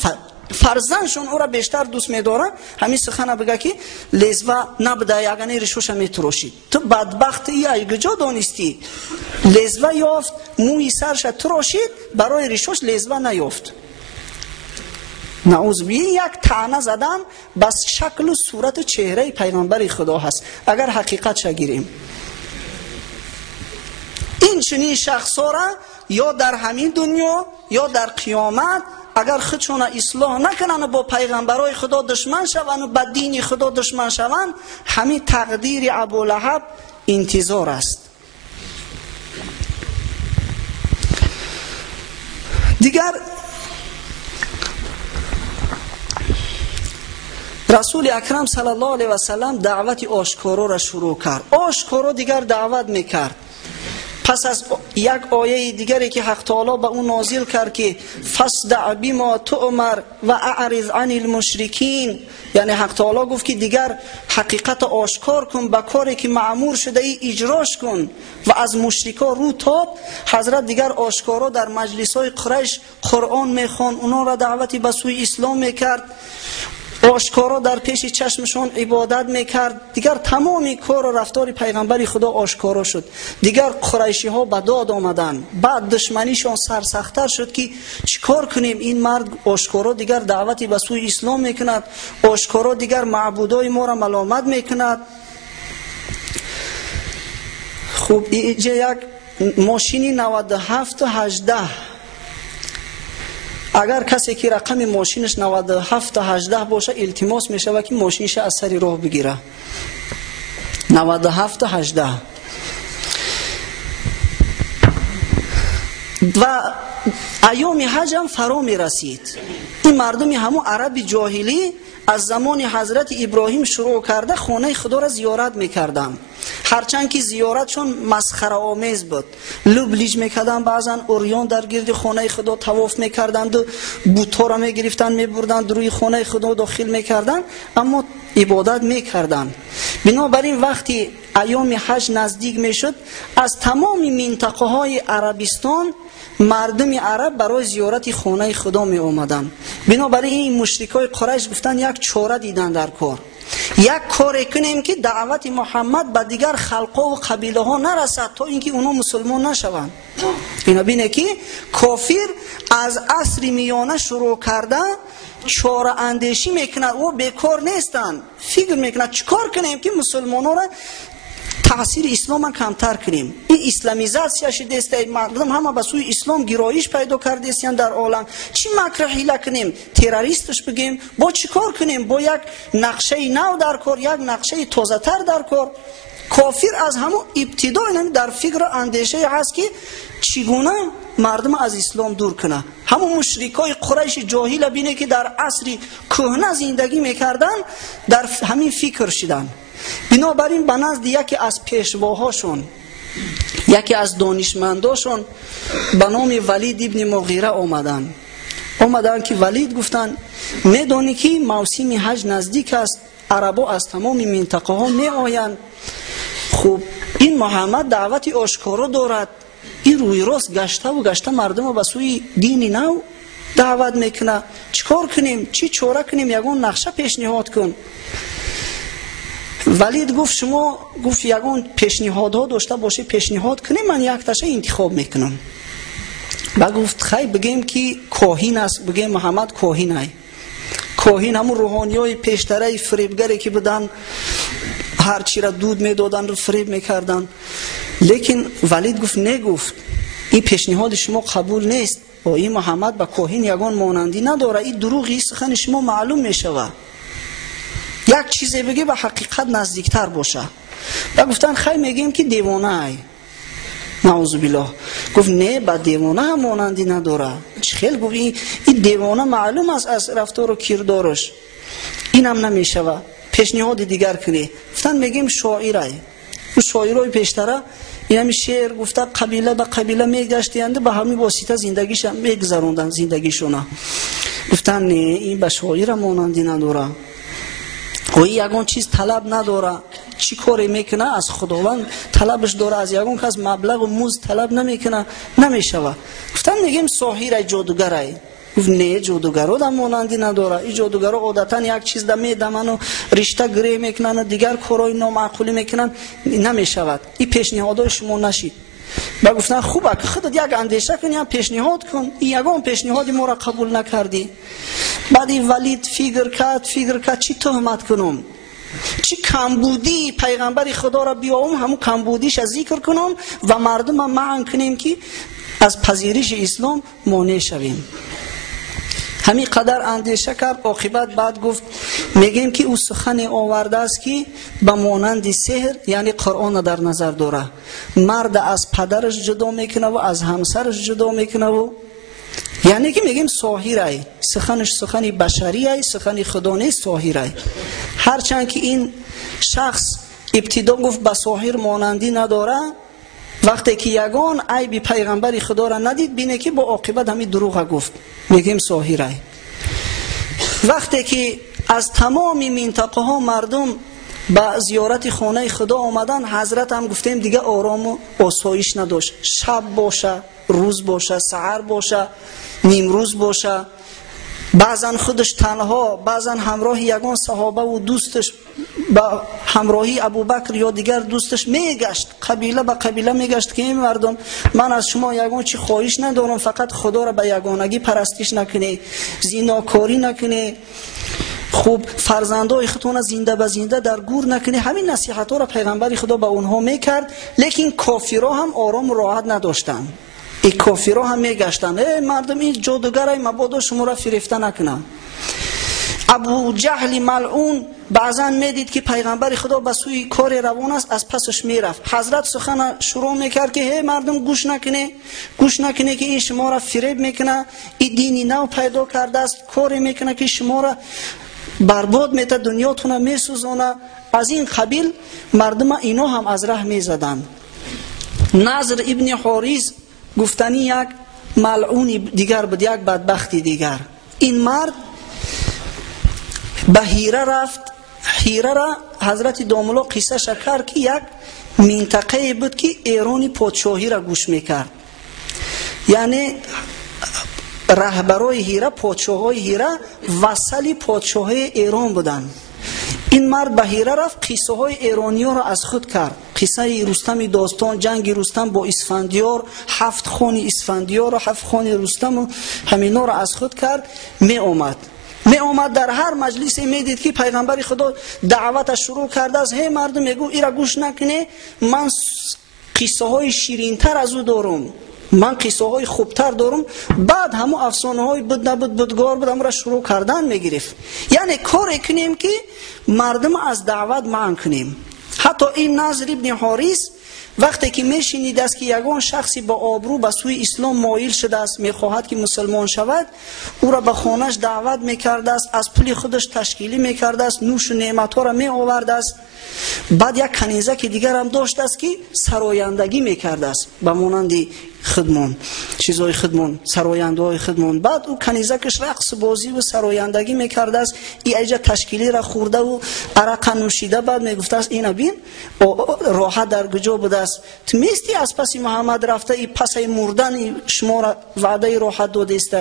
فرزندشون او را بیشتر دوست می‌دارن، همین سخن بگه که لزوه نبوده یگانه ریشوش میتراشید. تو بدبخت یک جا دانستی لزوه یافت، موی سرش تراشید، برای ریشوش لزوه نیافت. نعوذ بالله. یک طعنه زدن بس شکل و صورت چهره پیغمبر خدا هست اگر حقیقت گیریم. این چنین شخصا را یا در همین دنیا یا در قیامت اگر خودشون اصلاح نکنن و با پیغمبرای خدا دشمن شوند و با دین خدا دشمن شوند، همین تقدیر ابولهب انتظار است. دیگر رسول اکرم صلی الله علیه و سلم دعوت آشکارا را شروع کرد. آشکارا دیگر دعوت میکرد. پس از یک آیه دیگری که حق تعالی به اون نازل کرد که فاصدع بما تؤمر و اعرض عن المشرکین، یعنی حق تعالی گفت که دیگر حقیقت آشکار کن، به کاری که مأمور شده ای اجراش کن و از مشرکا رو تاب. حضرت دیگر آشکارا در مجلس‌های قریش قرآن میخوان، اونا را دعوتی به سوی اسلام میکرد، آشکارا در پیش چشمشون عبادت میکرد. دیگر تمامی کار و رفتار پیغمبر خدا آشکارا شد. دیگر قریشی ها به داد آمدن، بعد دشمنیشون سرسخت‌تر شد که چیکار کنیم، این مرد آشکارا دیگر دعوتی به سوی اسلام میکند، آشکارا دیگر معبودای ما را ملامت میکند. خب اینجا یک ماشینی 9718، اگر کسی که رقم ماشینش 9718 باشه التماس میشه که ماشینش از سر راه بگیره. 9718 و ایام حج هم فرا می رسید. این مردم همون عرب جاهلی از زمان حضرت ابراهیم شروع کرده خانه خدا را زیارت میکردن، هرچند که زیارتشون مسخره آمیز بود. لبلیج میکردن، بعضا اوریان در گرد خانه خدا طواف میکردند و بوتا را میگرفتن میبردن روی خانه خدا داخل میکردن، اما عبادت میکردن. بنابراین وقتی ایام حج نزدیک میشد از تمام منطقه های عربستان مردم عرب برای زیارت خانه خدا می آمدن. بنابراین این مشرکای قریش گفتن یک چاره دیدن در کار، یک کار کنیم که دعوت محمد به دیگر خلقا و قبیله ها نرسد تا اینکه اونا مسلمان نشوند. اینا بینه که کافر از عصر میانه شروع کرده چاره اندیشی میکنه و بیکار نیستن، فکر میکنه چیکار کنیم که مسلمانان را تاثیر اسلام کمتر کنیم. این اسلامیزاسیا شده است، مردم همه به سوی اسلام گرایش پیدا کرده است در عالم. چی مکر حیله کنیم؟ تروریستش بگیم؟ با چیکار کنیم؟ با یک نقشه نو در کار، یک نقشه تازه تر در کار. کافر از همون ابتدا در فکر اندیشه هست که چگونه مردم از اسلام دور کنه. همون مشرکای قریش جاهل بینه که در عصر کهنه زندگی میکردن، در همین فکر شدن. بنابراین به نزد یکی از پیشواهاشون، یکی از دانشمنداشون به نام ولید ابن مغیره آمدن که ولید گفتن میدانی که موسم حج نزدیک است، عربا از تمام منطقه ها می آیند. خب این محمد دعوت آشکارا دارد، این روی راست گشته مردم به سوی دین نو دعوت میکنه. چیکار کنیم؟ چی چاره کنیم؟ یگون نقشه پیشنهاد کن. ولید گفت شما یگون پیشنهادها داشته باشه پیشنهاد کنیم، من یک تاشه انتخاب میکنم. و گفت خیلی بگیم که کاهین است، بگیم محمد کاهین است. کاهین همون روحانی های پیشتره فریبگری که بدن هر چی را دود میدادن رو فریب میکردن. لیکن ولید گفت نگفت این پیشنهاد شما قبول نیست، با این محمد با کاهین یگان مانندی نداره، این دروغی سخن شما معلوم میشوه، یک چیزی بگی به حقیقت نزدیکتر باشه. و گفتن خیلی میگیم که دیوانه ای، نعوذ بالله. گفت نه، با دیوانه هم مانندی نداره. خیلی گفت این دیوانه معلوم است از رفتار و کردارش، این هم نمیشوه، پیشنهاد دیگر کنی. گفتن میگیم شاعره. و شاعرای پیشتره این همی شعر گفته قبیله به قبیله میگشتند، به همین واسطه زندگیش میگذروندن زندگیشونه. گفتن نه، این به شاعر مانندی نداره، و یگان چیز طلب نداره. چی کاری میکنه؟ از خداوند طلبش داره، از یگان کس مبلغ و موز طلب نمیکنه، نمیشوه. گفتن میگیم ساحر جادوگرای. گفت نه، جادوگرا دم مانندی نداره. این جادوگرا عادتا یک چیز دم میدمن و رشته گره میکنن و دیگر کارهای نامعقولی میکنن، نمیشود. این پیشنهادهای شما نشید. و گفتن خوبه که خودت یک اندیشه کنی، پیشنهاد کن. این یگان پیشنهاد ما را قبول نکردی. بعد این ولید فکر کرد چی تهمت کنم، چی کمبودی پیغمبر خدا را بیاوم، همون کمبودیش ذکر کنم و مردم هم معن کنیم که از پذیرش اسلام مانع شویم. همین قدر اندیشه کرد. عاقبت بعد گفت میگیم که او سخن آورده است که به مانند سحر، یعنی قرآن در نظر داره. مرد از پدرش جدا میکنه و از همسرش جدا میکنه، و یعنی که میگیم ساحر ای، سخنش سخنی بشری ای، سخنی خدا نیست، ساحر ای. هرچند که این شخص ابتدا گفت به ساحر مانندی نداره، وقتی که یگان عیب پیغمبر خدا را ندید بینه که با عاقبت همین دروغ گفت، میگیم ساحر ای. وقتی که از تمام منطقه ها مردم با زیارت خانه خدا آمدن، حضرت هم گفتیم دیگه آرام و آسایش نداشت. شب باشه، روز باشه، سحر باشه، نیمروز باشه، بعضا خودش تنها، بعضا همراه یگان صحابه و دوستش، با همراهی ابوبکر یا دیگر دوستش میگشت، قبیله به قبیله میگشت که این مردم من از شما یگان چی خواهش ندارم، فقط خدا را به یگانگی پرستش نکنی، زیناکاری نکنی، خوب فرزندای خودتون زنده به زنده در گور نکنی. همین نصیحت ها را پیغمبر خدا به اونها میکرد. لیکن کافرها هم آرام و راحت نداشتن. این کافرها هم میگشتن مردم این جادوگرای مبادا شما را فریفته نکنم. ابو جهل ملعون بعضا میدید که پیغمبر خدا به سوی کار روان است، از پسش میرفت. حضرت سخن شروع میکرد که هی مردم گوش نکنه که این شما را فریب میکنه، این دینی نو پیدا کرده است، کاری میکنه که شما را برباد میته، دنیاتون میسوزونه. از این قبیل مردم اینا هم از ره میزدن. نضر ابن حارث گفتنی یک ملعونی دیگر بود، یک بدبختی دیگر. این مرد به هیره رفت. هیره را حضرت داملا قصه شکر که یک منطقه بود که ایرانی پادشاهی را گوش میکرد، یعنی رهبرای هیره، پادشاهای هیره وصل پادشاهای ایران بودن. این مرد به هیره رفت، قصه های ایرانی را از خود کرد، قصه رستم داستان، جنگ رستم با اسفندیار، 7 خان اسفندیار و 7 خان رستم و همینا را از خود کرد. می اومد در هر مجلسی میدید که پیغمبر خدا دعوتش شروع کرده است. هی مردم میگو ایرا گوش نکنه، من قصه های شیرین تر از او دارم، من قصه های خوبتر دارم. بعد همو افسانه های بود نبود بودگار بود همون را شروع کردن میگرفت. یعنی کار کنیم که مردم از دعوت منع کنیم. حتی این نضر ابن حارث وقتی که میشنید است که یگان شخصی با آبرو به سوی اسلام مایل شده است، میخواهد که مسلمان شود، او را به خانهش دعوت میکرده است، از پول خودش تشکیلی میکرده است، نوش و نعمت ها را می آورده است. بعد یک کنیزک دیگر هم داشته است که سرایندگی میکرده است، به مانند خدمان، چیزای خدمان، سراینده های خدمان. بعد او کنیزکش رقص بازی و سرایندگی میکرده است. ای ایجا تشکیلی را خورده و عرق نوشیده. بعد میگفته است اینا بین راحت در کجا بوده است، تو میستی از پس محمد رفته، ای پس مردن شما را وعده راحت داده است.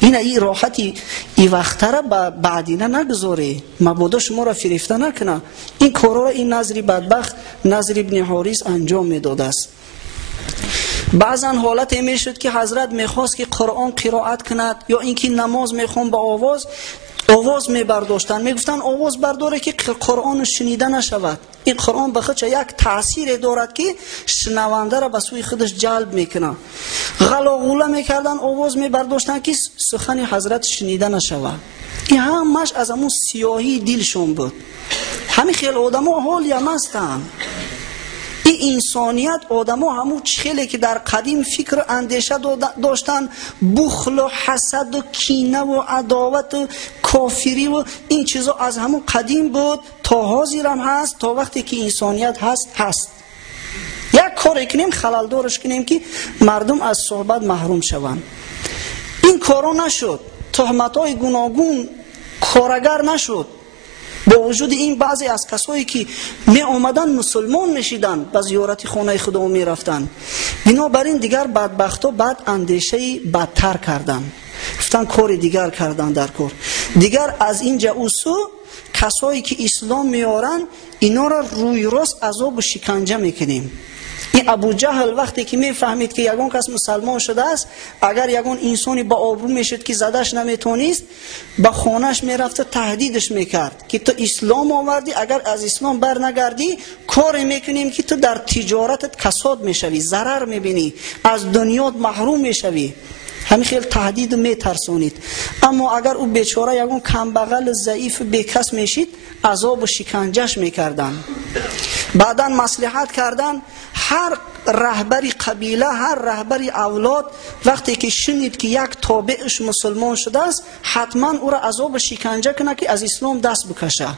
این راحتی ای وقت را بعدینه نگذاره، مبادا شما را فریفته نکنه. این کارا را این نضر بدبخت نضر ابن حارث انجام میداده است. بعضا حالت می شد که حضرت میخواست که قرآن قرائت کند یا اینکه نماز میخوان با آواز می برداشتن، میگفتن آواز برداره که قرآن شنیده نشود. این قرآن به خودش یک تأثیر دارد که شنونده را به سوی خودش جلب میکنه. غلاغوله میکردن، آواز می برداشتن که سخن حضرت شنیده نشود. این همش از همون سیاهی دلشون بود. همین خیلی آدم ها حال هم هستن. این انسانیت آدم ها همون چخیلی که در قدیم فکر و اندیشه داشتن، بخل و حسد و کینه و عداوت و کافری و این چیزا از همون قدیم بود تا حاضر هم هست، تا وقتی که انسانیت هست. یک کار کنیم خلل دارش کنیم که مردم از صحبت محروم شوند. این کارا نشد، تهمت های گوناگون کارگر نشد. با وجود این بعضی از کسایی که می آمدن مسلمان میشیدن، به زیارت خانه خدا می رفتن. بنابراین دیگر بدبختا بعد اندیشه بدتر کردن، گفتن کار دیگر کردن در کار دیگر. از اینجا اوسو کسایی که اسلام میارن اینا را روی راست عذاب و شکنجه میکنیم. این ابو جهل وقتی که میفهمید که یگان کس مسلمان شده است، اگر یگان انسانی با آبرو میشد که زدش نمیتونست، با خانهش میرفت و تهدیدش میکرد که تو اسلام آوردی، اگر از اسلام بر نگردی کار میکنیم که تو در تجارتت کساد میشوی، ضرر میبینی، از دنیات محروم میشوی. همین خیلی تهدید میترسونید. اما اگر او بیچاره یگان کمبغل ضعیف بیکس میشید، عذاب و شکنجهش میکردن. بعدا مصلحت کردن هر رهبری قبیله، هر رهبری اولاد وقتی که شنید که یک تابعش مسلمان شده است، حتما او را عذاب و شکنجه کنه که از اسلام دست بکشه.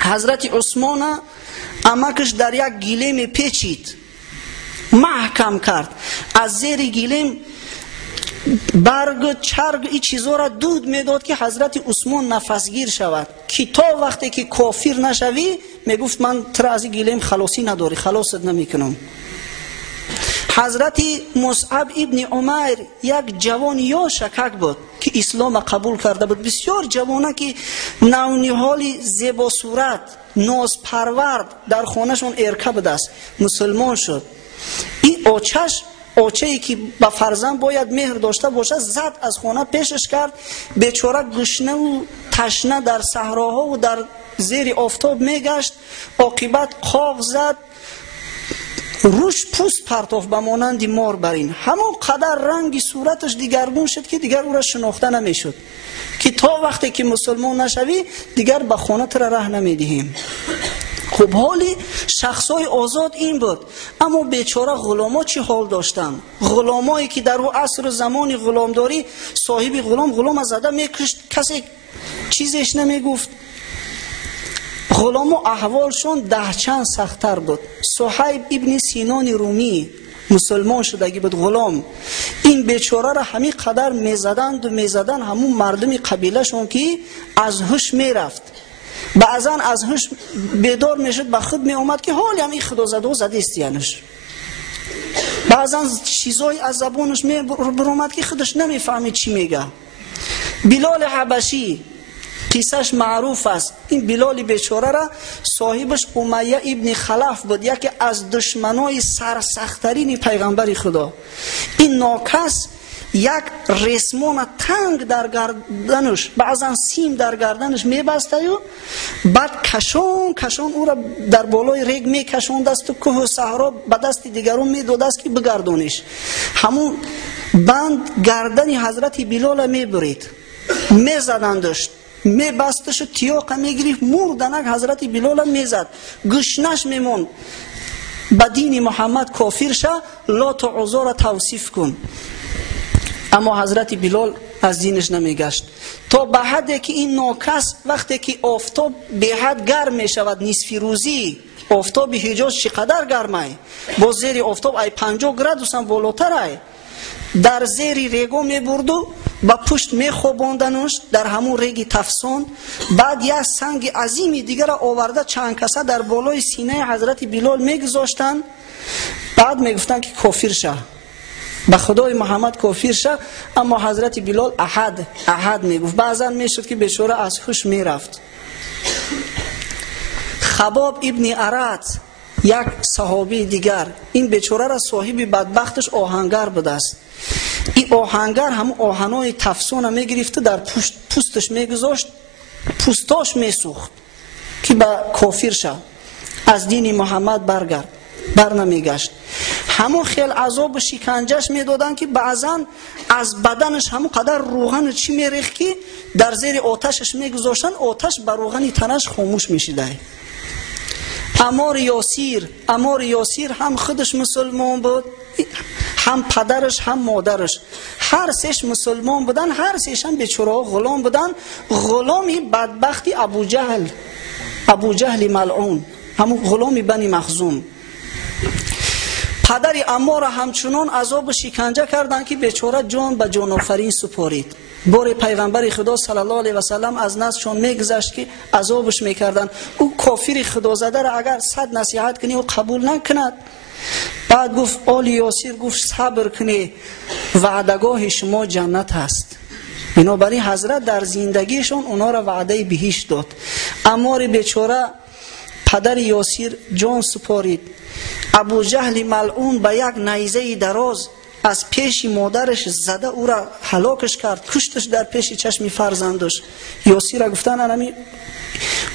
حضرت عثمان امکش در یک گلیم پیچید، محکم کرد، از زیر گلیم برگ چرگ این چیزا را دود میداد که حضرت عثمان نفسگیر شود، که تا وقتی که کافر نشوی میگفت من تر از این گلیم خلاصی نداری، خلاصت نمیکنم. حضرت مصعب ابن عمیر یک جوان یا شکک بود که اسلام قبول کرده بود. بسیار جوانه که نونیحال زیبا صورت، ناز پرورد، در خانهشون ارکه بود است، مسلمان شد. این آچه‌ای که به فرزند باید مهر داشته باشه زد، از خانه پیشش کرد. بیچاره گشنه و تشنه در صحراها و در زیر آفتاب میگشت، عاقبت قاق زد، روش پوست پرتاف به مانند مار برین. همون قدر رنگ صورتش دیگرگون شد که دیگر او را شناخته نمیشد، که تا وقتی که مسلمان نشوی دیگر به خانه را ره نمیدهیم. خب حالی شخصای آزاد این بود. اما بیچاره غلاما چی حال داشتن؟ غلامایی که در او عصر و زمان غلامداری صاحب غلام از زده میکشت، کسی چیزش نمیگفت. غلاما احوالشون ده چند سختتر بود. صهیب ابن سینان رومی مسلمان شدگی بود، غلام. این بیچاره را همین قدر میزدن همون مردم قبیله شون که از هوش میرفت. بعضا از هوش بیدار میشد، به خود می اومد که حالی هم این خدا زده و زده استیانش. بعضا چیزای از زبانش می برومد که خودش نمیفهمید چی میگه. بلال حبشی قصهش معروف است. این بلال بیچاره را صاحبش امیه ابن خلف بود، یکی از دشمنای سرسخت‌ترین پیغمبر خدا. این ناکس یک رسمان تنگ در گردنش، بعضا سیم در گردنش میبسته و بعد کشون او را در بالای ریگ میکشوند است و کوه و صحرا به دست دیگرون میداد است که بگردانش. همون بند گردن حضرت بلال میبرید، میزدندش، میبستش و تیاق میگریف، مردنک حضرت بلال میزد، گشنش میمون. به دین محمد کافر شه، لات و عزا را توصیف کن. اما حضرت بلال از دینش نمیگشت تا به حدی که این ناکس وقتی که آفتاب به حد گرم می شود، نصف روزی آفتاب حجاز چقدر گرمه، با زیر آفتاب ای 50 گرادوس هم بالاتره، در زیر ریگو می برد و با پشت می خواباندنش در همون ریگ تفسان. بعد یک سنگ عظیمی دیگر را آورده چند کسه در بالای سینه حضرت بلال می گذاشتن. بعد می گفتن که کافر شه، به خدای محمد کافر شه. اما حضرت بلال احد میگفت. بعضا میشد که بیچاره از هوش میرفت. خباب ابن ارت یک صحابی دیگر، این بیچاره را صاحب بدبختش آهنگر بوده است. این آهنگر هم آهنای تفسون میگرفت در پوستش میگذاشت، پوستاش میسوخت که به کافر شه، از دین محمد بر نمیگشت. همون خیل عذاب و شکنجهش میدادن که بعضا از بدنش همون قدر روغن چی میریخت که در زیر آتشش میگذاشتن، آتش بر روغن تنش خاموش میشیده. عمار یاسیر هم خودش مسلمان بود، هم پدرش هم مادرش، هر سهش مسلمان بودن، هر سهش هم بیچاره غلام بودن. غلامی بدبختی ابو جهل ملعون، همون غلامی بنی مخزوم. پدر عمار همچنان عذاب و شکنجه کردند که بیچاره جان به جان آفرین سپارید. بار پیغمبر خدا صلی الله علیه و سلم از نزدشان میگذشت که عذابش میکردند. او کافر خدا زده را اگر 100 نصیحت کنی او قبول نکند. بعد گفت آل یاسیر گفت صبر کنی، وعدگاه شما جنت است. بنابراین حضرت در زندگیشون اونا را وعده بهشت داد. عمار بیچاره پدر یاسیر جان سپارید. ابو جهل ملعون به یک نیزه دراز از پیش مادرش زده او را هلاکش کرد، کشتش در پیش چشم فرزندش. یاسیر را گفتن انمی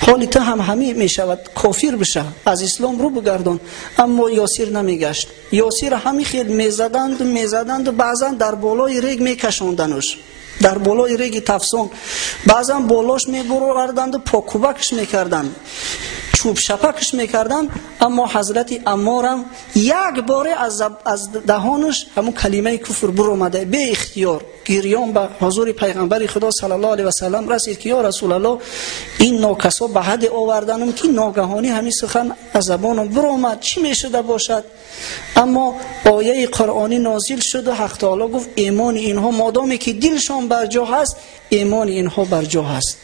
حالی تو هم همی می شود کافر بشه، از اسلام رو بگردان. اما یاسیر نمیگشت. یاسیر همی خیل میزدند و بعضا در بالای ریگ میکشاندنش، در بالای ریگ تفسون. بعضا بالاش میبردند و پاکوبکش میکردند، چوب شپکش میکردن. اما حضرت عمارم یک باره از دهانش همون کلمه کفر بر اومده، به اختیار گریان به حضور پیغمبر خدا صلی الله علیه و سلم رسید که یا رسول الله این ناکسا به حد آوردنم که ناگهانی همین سخن از زبانم بر اومد، چی میشده باشد؟ اما آیه قرآنی نازل شد و حق تعالی گفت ایمان اینها مادامی که دلشان بر جا هست، ایمان اینها بر جا هست.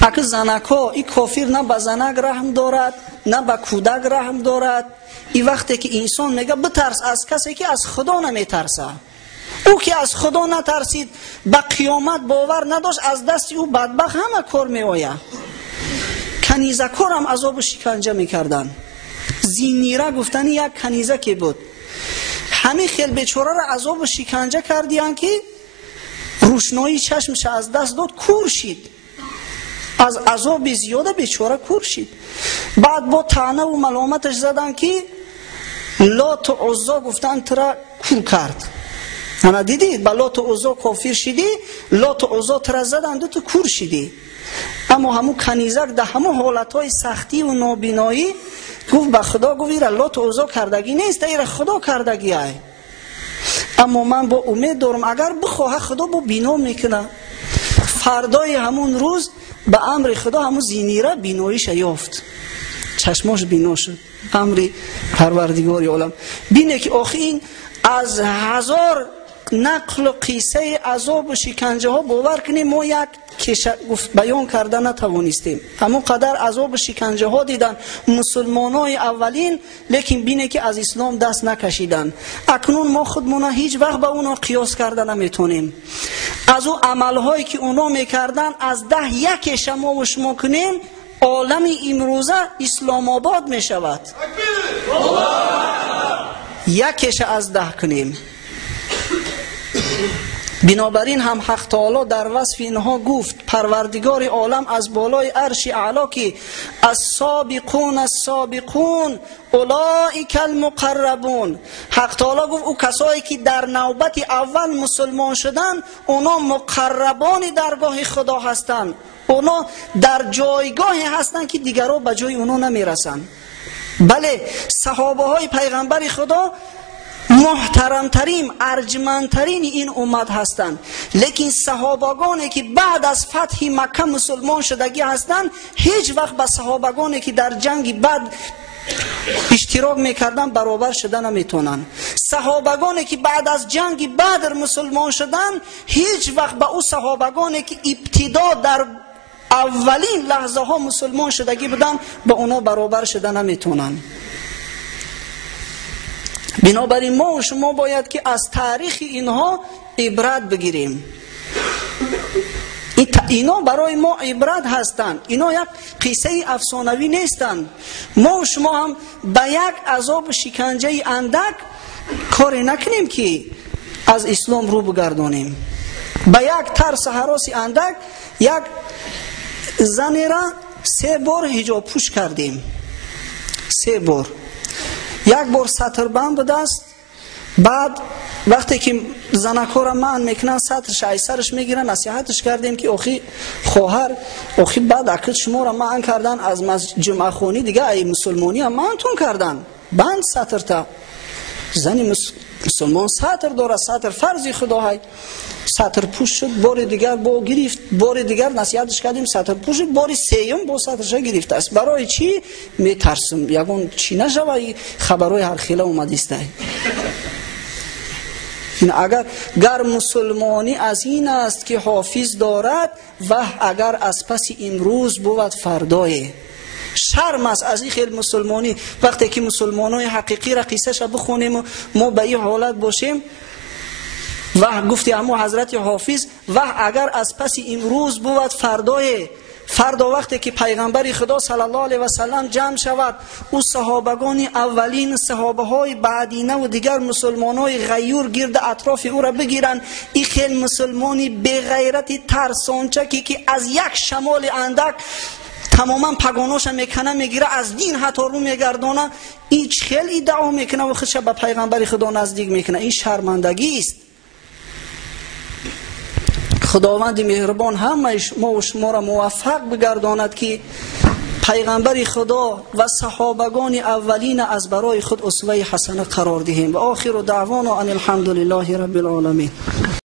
اگه زنکا این کافر نه به زنک رحم دارد نه به کودک رحم دارد. این وقتی که انسان میگه بترس از کسی که از خدا نمیترسه، او که از خدا نترسید به قیامت باور نداشت، از دست او بدبخت همه کار میآید. کنیزکار هم عذاب شکنجه میکردن. زینیره گفتن یک کنیزکی بود، همه خیل بیچاره را عذاب شکنجه کردیان که روشنایی چشمش از دست داد، کور شید. از عذاب زیاده بیچاره کور شید. بعد با طعنه و ملامتش زدن که لات و عزا گفتن ترا کور کرد. انا دیدید با لات و عزا کافر شدی، لات و عزا ترا زدن تو کور شدی. اما همون کنیزک در همون حالتهای سختی و نابینایی گفت به خدا، گفت ایره لات و عزا کردگی نیست، ایره خدا کردگی های. اما من با امید دارم اگر بخواه خدا با بینا میکنه. فردای همون روز به امر خدا همون زینیره بیناییش یافت، چشماش بینا شد. امر پروردگار عالم بینه که آخه این از 1000 نقل و قصه عذاب و شکنجه ها باور کنیم ما یک بیان کرده نتوانستیم. همون قدر عذاب و شکنجه ها دیدن مسلمان های اولین، لیکن بینه که از اسلام دست نکشیدن. اکنون ما خودمون هیچ وقت با اونا قیاس کرده نمیتونیم. از او عمل هایی که اونا میکردن از 10 یکش ما و شما کنیم، عالم امروزه اسلام آباد می شود. یکش از 10 کنیم. بنابراین هم حق تعالی در وصف اینها گفت پروردگار عالم از بالای عرش اعلا که السابقون اولئک المقربون. حق تعالی گفت او کسایی که در نوبت اول مسلمان شدن اونا مقربان درگاه خدا هستند، اونا در جایگاهی هستند که دیگران به جای اونا نمیرسن. بله صحابه های پیغمبر خدا محترمترین ارجمندترین این امت هستند، لیکن صحابگانی که بعد از فتح مکه مسلمان شدگی هستند هیچ وقت با صحابگانی که در جنگ بعد اشتراک میکردن برابر شدن نمیتونن. صحابگانی که بعد از جنگ بدر مسلمان شدن هیچ وقت با او صحابگانی که ابتدا در اولین لحظه ها مسلمان شدگی بودن با اونا برابر شدن نمیتونن. بنابراین ما و شما باید که از تاریخ اینها عبرت بگیریم. اینا برای ما عبرت هستند، اینا یک قصه افسانوی نیستند. ما و شما هم به یک عذاب و شکنجه اندک کاری نکنیم که از اسلام رو بگردانیم. به یک ترس هراس اندک یک زنی را 3 بار حجاب پوش کردیم، 3 بار. یک بار سطر بند به دست، بعد وقتی که زنکا را من میکنن سطرش ایسرش میگیرن، نصیحتش کردیم که اخی خواهر اخی بعد عقد شما را من کردن از جمعه خونی دیگه ای مسلمانی هم منتون کردن بند سطر تا. زنی مسلمان سطر داره، سطر فرضی خدا های. سطر پوش شد، بار دیگر با گرفت، بار دیگر نصیحتش کردیم سطر پوش شد، بار سیوم با سطرش گرفت است. برای چی؟ میترسم یگون چی نشوه خبرهای هر خیله اومدیسته. اگر مسلمانی از این است که حافظ دارد و اگر از پس امروز بود فردای. شرم است از این خیل مسلمانی وقتی که مسلمانای حقیقی را قصه شو بخونیم و ما به این حالت باشیم. و گفتی امو حضرت حافظ و اگر از پس امروز بود فردای. فردا وقتی که پیغمبر خدا صلی الله علیه و سلم جمع شود، او صحابگان اولین، صحابه های بعدینه و دیگر مسلمانای غیور گرد اطراف او را بگیرن، این خیل مسلمانی به غیرت ترسانچکی که از یک شمال اندک تماما پگاناش میکنه میگیره از دین حتی رو میگردانه، این خیلی ادعا میکنه و خودش به پیغمبر خدا نزدیک میکنه. این شرمندگی است. خداوند مهربان همه ما و شما را موفق بگرداند که پیغمبر خدا و صحابگان اولین از برای خود اسوه حسنه قرار دهیم. و آخر دعوانا ان الحمد لله رب العالمین.